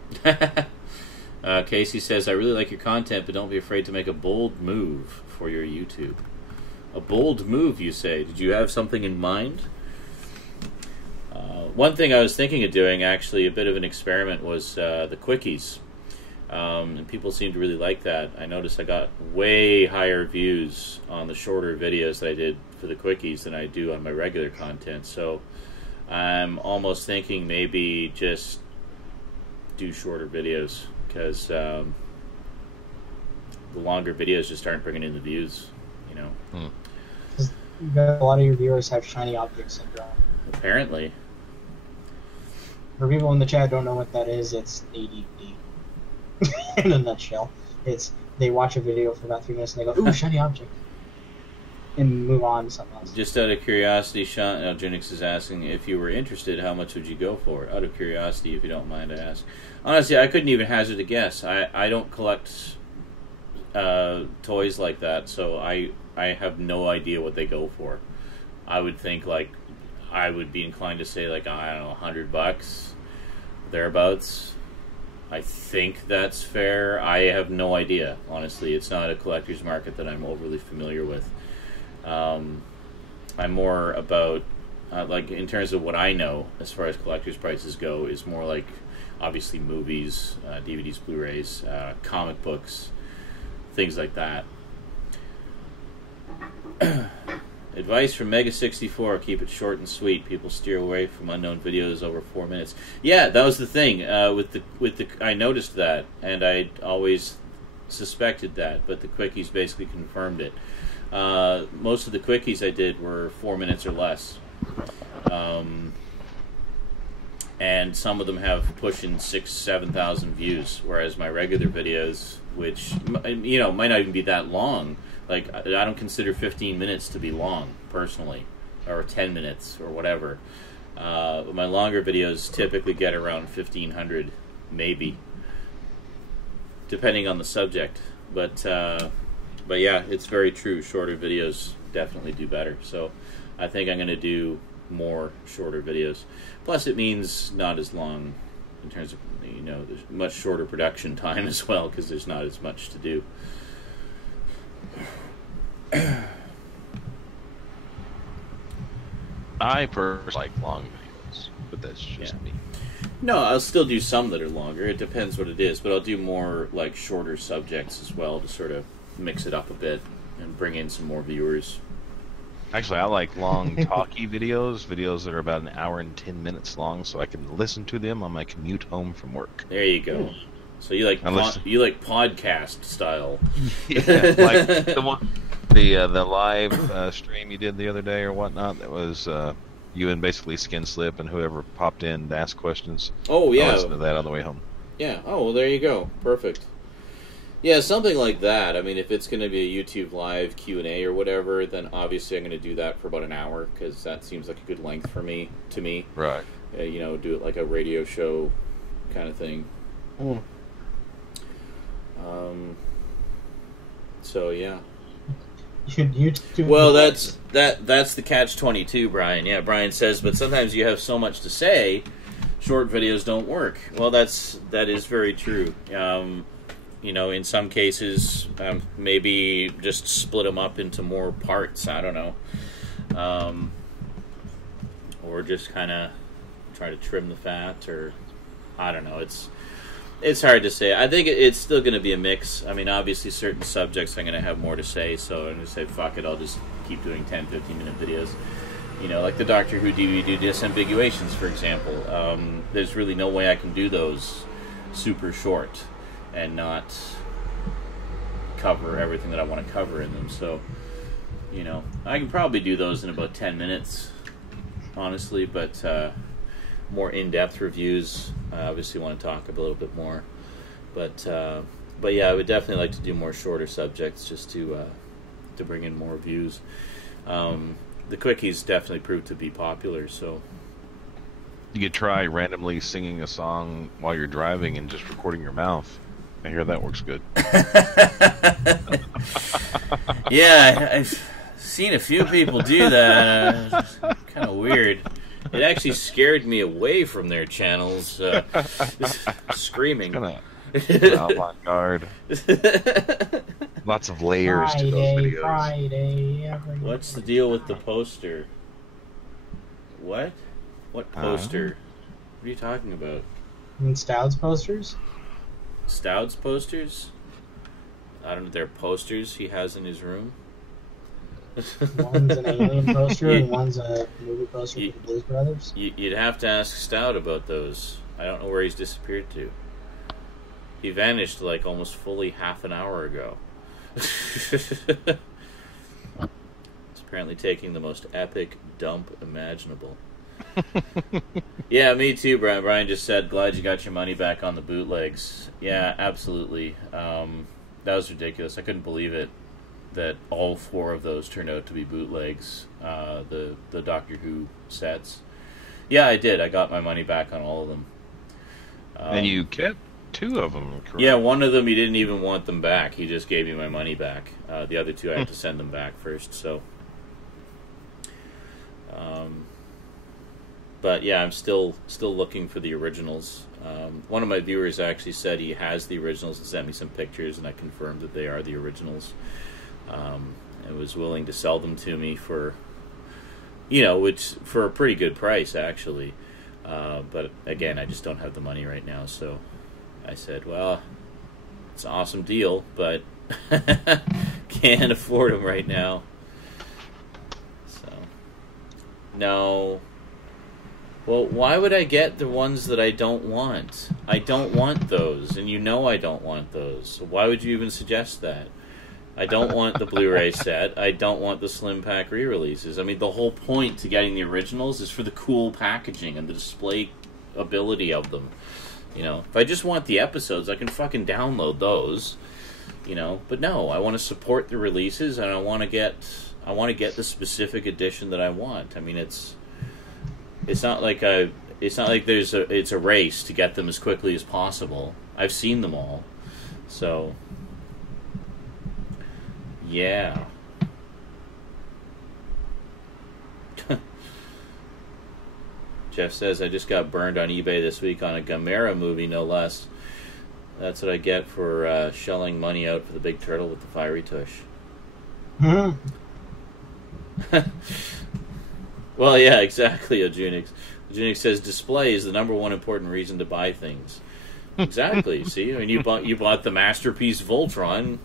Casey says, I really like your content, but don't be afraid to make a bold move for your YouTube. A bold move, you say? Did you have something in mind? One thing I was thinking of doing, actually, a bit of an experiment, was the quickies. And people seem to really like that. I noticed I got way higher views on the shorter videos that I did for the quickies than I do on my regular content. So I'm almost thinking maybe just do shorter videos, because the longer videos just aren't bringing in the views, you know. A lot of your viewers have shiny object syndrome. Apparently. For people in the chat who don't know what that is, it's ADD. In a nutshell. It's, they watch a video for about 3 minutes and they go, ooh, shiny object. And move on to something else. Just out of curiosity, Sean Genix is asking, if you were interested, how much would you go for? Out of curiosity, if you don't mind to ask. Honestly, I couldn't even hazard a guess. I don't collect toys like that, so I have no idea what they go for. I would think, like, I would be inclined to say, like, I don't know, $100, thereabouts. I think that's fair. I have no idea, honestly. It's not a collector's market that I'm overly familiar with. I'm more about, like, in terms of what I know, as far as collector's prices go, is more like, obviously, movies, DVDs, Blu-rays, comic books, things like that. Advice from Mega64, keep it short and sweet. People steer away from unknown videos over 4 minutes. Yeah, that was the thing. With the I noticed that, and I always suspected that, but the quickies basically confirmed it. Most of the quickies I did were 4 minutes or less. And some of them have pushing 6,000-7,000 views, whereas my regular videos, which, you know, might not even be that long. Like, I don't consider 15 minutes to be long, personally, or 10 minutes, or whatever. But my longer videos typically get around 1,500, maybe, depending on the subject. But yeah, it's very true. Shorter videos definitely do better. So I think I'm going to do more shorter videos. Plus, it means not as long in terms of, you know, there's much shorter production time as well, because there's not as much to do. I personally like long videos, but that's just me. No, I'll still do some that are longer. It depends what it is, but I'll do more like shorter subjects as well to sort of mix it up a bit and bring in some more viewers. Actually, I like long talky videos that are about an hour and 10 minutes long, so I can listen to them on my commute home from work. There you go. So you like podcast style. Yeah, like the live stream you did the other day or whatnot. That was you and basically Skin Slip and whoever popped in to ask questions. Oh yeah, I listened to that on the way home. Yeah. Oh well, there you go. Perfect. Yeah, something like that. I mean, if it's going to be a YouTube live Q&A or whatever, then obviously I'm going to do that for about an hour, because that seems like a good length for me. To me, right? You know, do it like a radio show kind of thing. So yeah. Well, that's the catch-22, Brian. Yeah, Brian says, but sometimes you have so much to say, short videos don't work. Well, that is very true. You know, in some cases, maybe just split them up into more parts. I don't know, or just kind of try to trim the fat, or I don't know. It's hard to say. I think it's still going to be a mix. I mean, obviously, certain subjects I'm going to have more to say, so I'm going to say, fuck it, I'll just keep doing 10, 15-minute videos. You know, like the Doctor Who DVD disambiguations, for example. There's really no way I can do those super short and not cover everything that I want to cover in them. So you know, I can probably do those in about 10 minutes, honestly, but more in-depth reviews, I obviously want to talk a little bit more. But yeah, I would definitely like to do more shorter subjects just to bring in more views. The quickies definitely proved to be popular, so... You could try randomly singing a song while you're driving and just recording your mouth. I hear that works good. Yeah, I've seen a few people do that. Kind of weird. It actually scared me away from their channels, screaming. Kind of avant-garde. Lots of layers to those videos. Friday, What's the deal with the poster? What? What poster? What are you talking about? Stoud's posters? Stoud's posters? I don't know. They're posters he has in his room. One's an alien poster and one's a movie poster for the Blues Brothers. You'd have to ask Stout about those. I don't know where he's disappeared to. He vanished like almost fully half an hour ago. He's apparently taking the most epic dump imaginable. Yeah, me too, Brian. Brian just said, glad you got your money back on the bootlegs. Yeah, absolutely. That was ridiculous. I couldn't believe it that all 4 of those turned out to be bootlegs. The Doctor Who sets. Yeah, I did. I got my money back on all of them. And you kept 2 of them, correct? Yeah, one of them he didn't even want them back. He just gave me my money back. The other 2 I had to send them back first. So, but yeah, I'm still looking for the originals. One of my viewers actually said he has the originals and sent me some pictures, and I confirmed that they are the originals. And was willing to sell them to me for, which for a pretty good price actually. But again, I just don't have the money right now, so I said, well, it's an awesome deal, but can't afford them right now. So, no. Well, why would I get the ones that I don't want? I don't want those, and I don't want those. So why would you even suggest that? I don't want the Blu-ray set. I don't want the slim pack re-releases. I mean, the whole point to getting the originals is for the cool packaging and the display ability of them. If I just want the episodes, I can fucking download those. But no, I want to support the releases, and I want to get the specific edition that I want. I mean, it's not like it's a race to get them as quickly as possible. I've seen them all, so. Yeah. Jeff says, I just got burned on eBay this week on a Gamera movie, no less. That's what I get for shelling money out for the big turtle with the fiery tush. Well, yeah, exactly, Ojunix. Ojunix says, display is the #1 important reason to buy things. Exactly, see? I mean, you bought the Masterpiece Voltron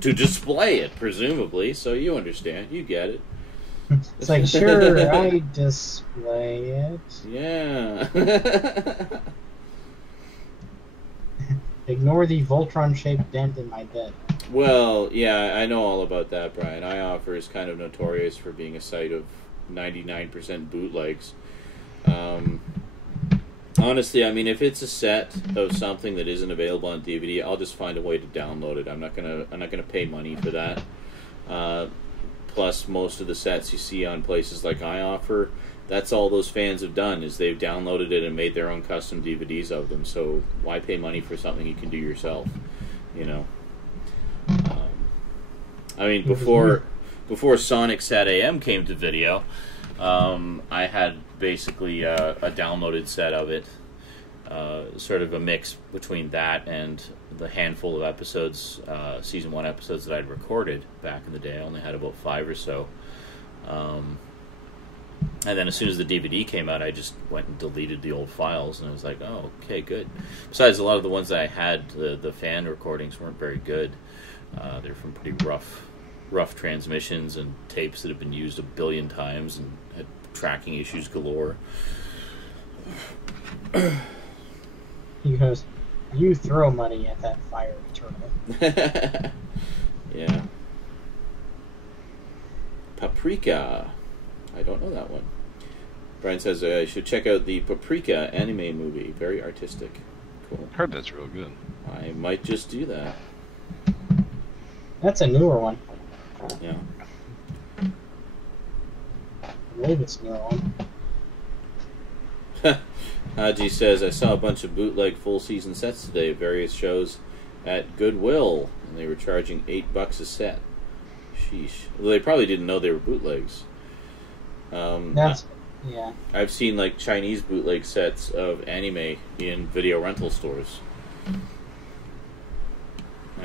to display it, presumably, so you understand. You get it. It's like, sure, I display it. Yeah. Ignore the Voltron-shaped dent in my bed. Well, yeah, I know all about that, Brian. iOffer is kind of notorious for being a site of 99% bootlegs. Honestly, I mean, if it's a set of something that isn't available on DVD, I'll just find a way to download it. I'm not gonna pay money for that. Plus, most of the sets you see on places like iOffer, that's all those fans have done, is they've downloaded it and made their own custom DVDs of them. So why pay money for something you can do yourself? I mean, before Sonic Sat AM came to video, I had basically a downloaded set of it, sort of a mix between that and the handful of episodes, season 1 episodes that I'd recorded back in the day. I only had about 5 or so. And then as soon as the DVD came out, I just went and deleted the old files, and I was like, oh, okay, good. Besides, a lot of the ones that I had, the fan recordings weren't very good. They're from pretty rough transmissions and tapes that have been used a billion times and had tracking issues galore. He goes, you throw money at that fire turtle. Yeah. Paprika. I don't know that one. Brian says I should check out the Paprika anime movie. Very artistic. Cool. Heard that's real good. I might just do that. That's a newer one. Yeah. I believe it's a newer one. Haji says, I saw a bunch of bootleg full season sets today of various shows at Goodwill, and they were charging $8 a set. Sheesh. Well, they probably didn't know they were bootlegs. Yeah. I've seen like Chinese bootleg sets of anime in video rental stores. And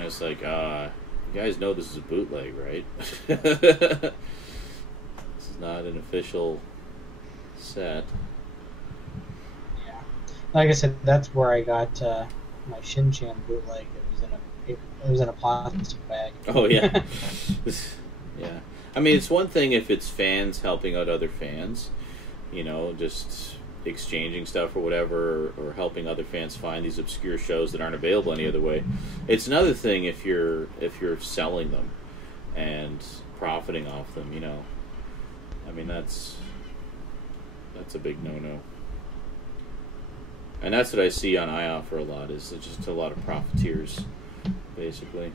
I was like, you guys know this is a bootleg, right? This is not an official set. Yeah. Like I said, that's where I got my Shin-Chan bootleg. It was in a plastic bag. Oh, yeah. Yeah. I mean, it's one thing if it's fans helping out other fans, you know, just exchanging stuff or whatever, or helping other fans find these obscure shows that aren't available any other way. It's another thing if you're selling them and profiting off them, you know. I mean, that's a big no-no. And that's what I see on iOffer a lot, is just a lot of profiteers, basically.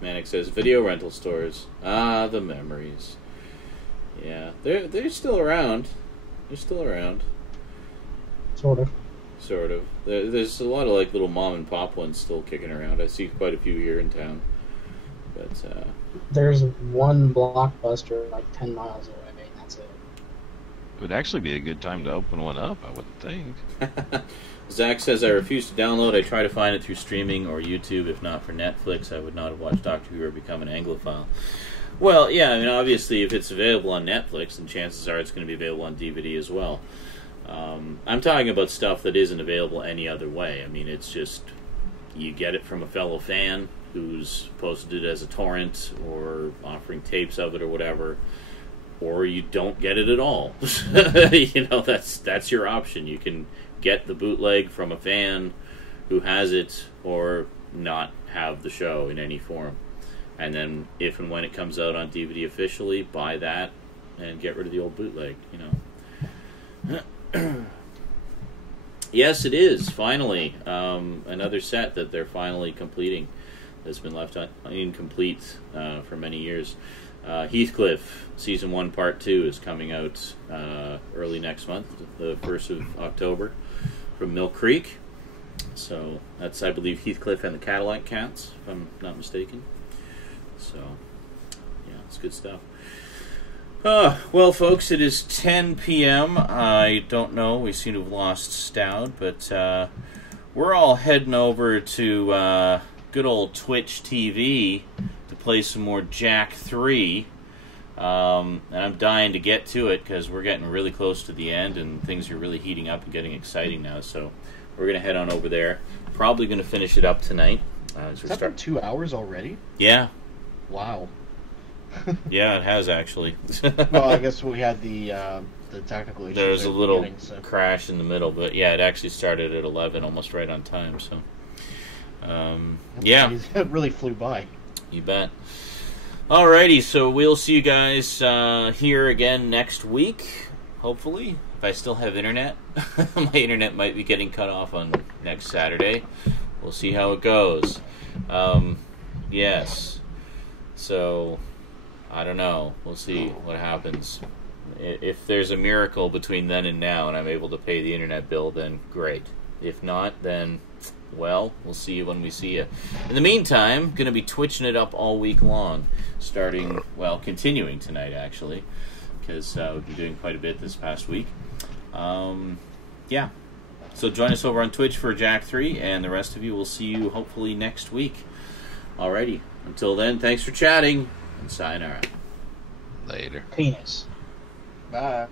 Manic says, video rental stores. Ah, the memories. Yeah, they're still around. They're still around. Sort of. Sort of. There's a lot of like little mom and pop ones still kicking around. I see quite a few here in town. But there's one Blockbuster like 10 miles away, and that's it. It would actually be a good time to open one up, I would think. Zach says, I refuse to download. I try to find it through streaming or YouTube. If not for Netflix, I would not have watched Doctor Who or become an Anglophile. Well, yeah, I mean, obviously, if it's available on Netflix, then chances are it's going to be available on DVD as well. I'm talking about stuff that isn't available any other way. I mean, it's just, you get it from a fellow fan who's posted it as a torrent or offering tapes of it or whatever, or you don't get it at all. You know, that's your option. You can get the bootleg from a fan who has it, or not have the show in any form. And then if and when it comes out on DVD officially, buy that and get rid of the old bootleg, you know. Yes, it is, finally. Another set that they're finally completing that's been left incomplete for many years. Heathcliff, Season 1, Part 2 is coming out early next month, the 1st of October, from Mill Creek. So that's, I believe, Heathcliff and the Cadillac Cats, if I'm not mistaken. So, yeah, it's good stuff. Well, folks, it is 10 p.m. I don't know, we seem to have lost Stout, but we're all heading over to good old Twitch TV to play some more Jack 3. And I'm dying to get to it because we're getting really close to the end and things are really heating up and getting exciting now. So we're going to head on over there. Probably going to finish it up tonight. Has that been 2 hours already? Yeah. Wow. Yeah, it has actually. Well, I guess we had the technical issue. There was a little crash in the middle, but yeah, it actually started at 11, almost right on time. So, yeah, it really flew by. You bet. Alrighty, so we'll see you guys here again next week, hopefully. If I still have internet. My internet might be getting cut off on next Saturday. We'll see how it goes. Yes. So, I don't know. We'll see what happens. If there's a miracle between then and now and I'm able to pay the internet bill, then great. If not, then, well, we'll see you when we see you. In the meantime, going to be twitching it up all week long, continuing tonight, actually, because we've been doing quite a bit this past week. Yeah. So join us over on Twitch for Jack 3, and the rest of you will see you hopefully next week. Alrighty. Until then, thanks for chatting, and sayonara. Later. Penis. Bye.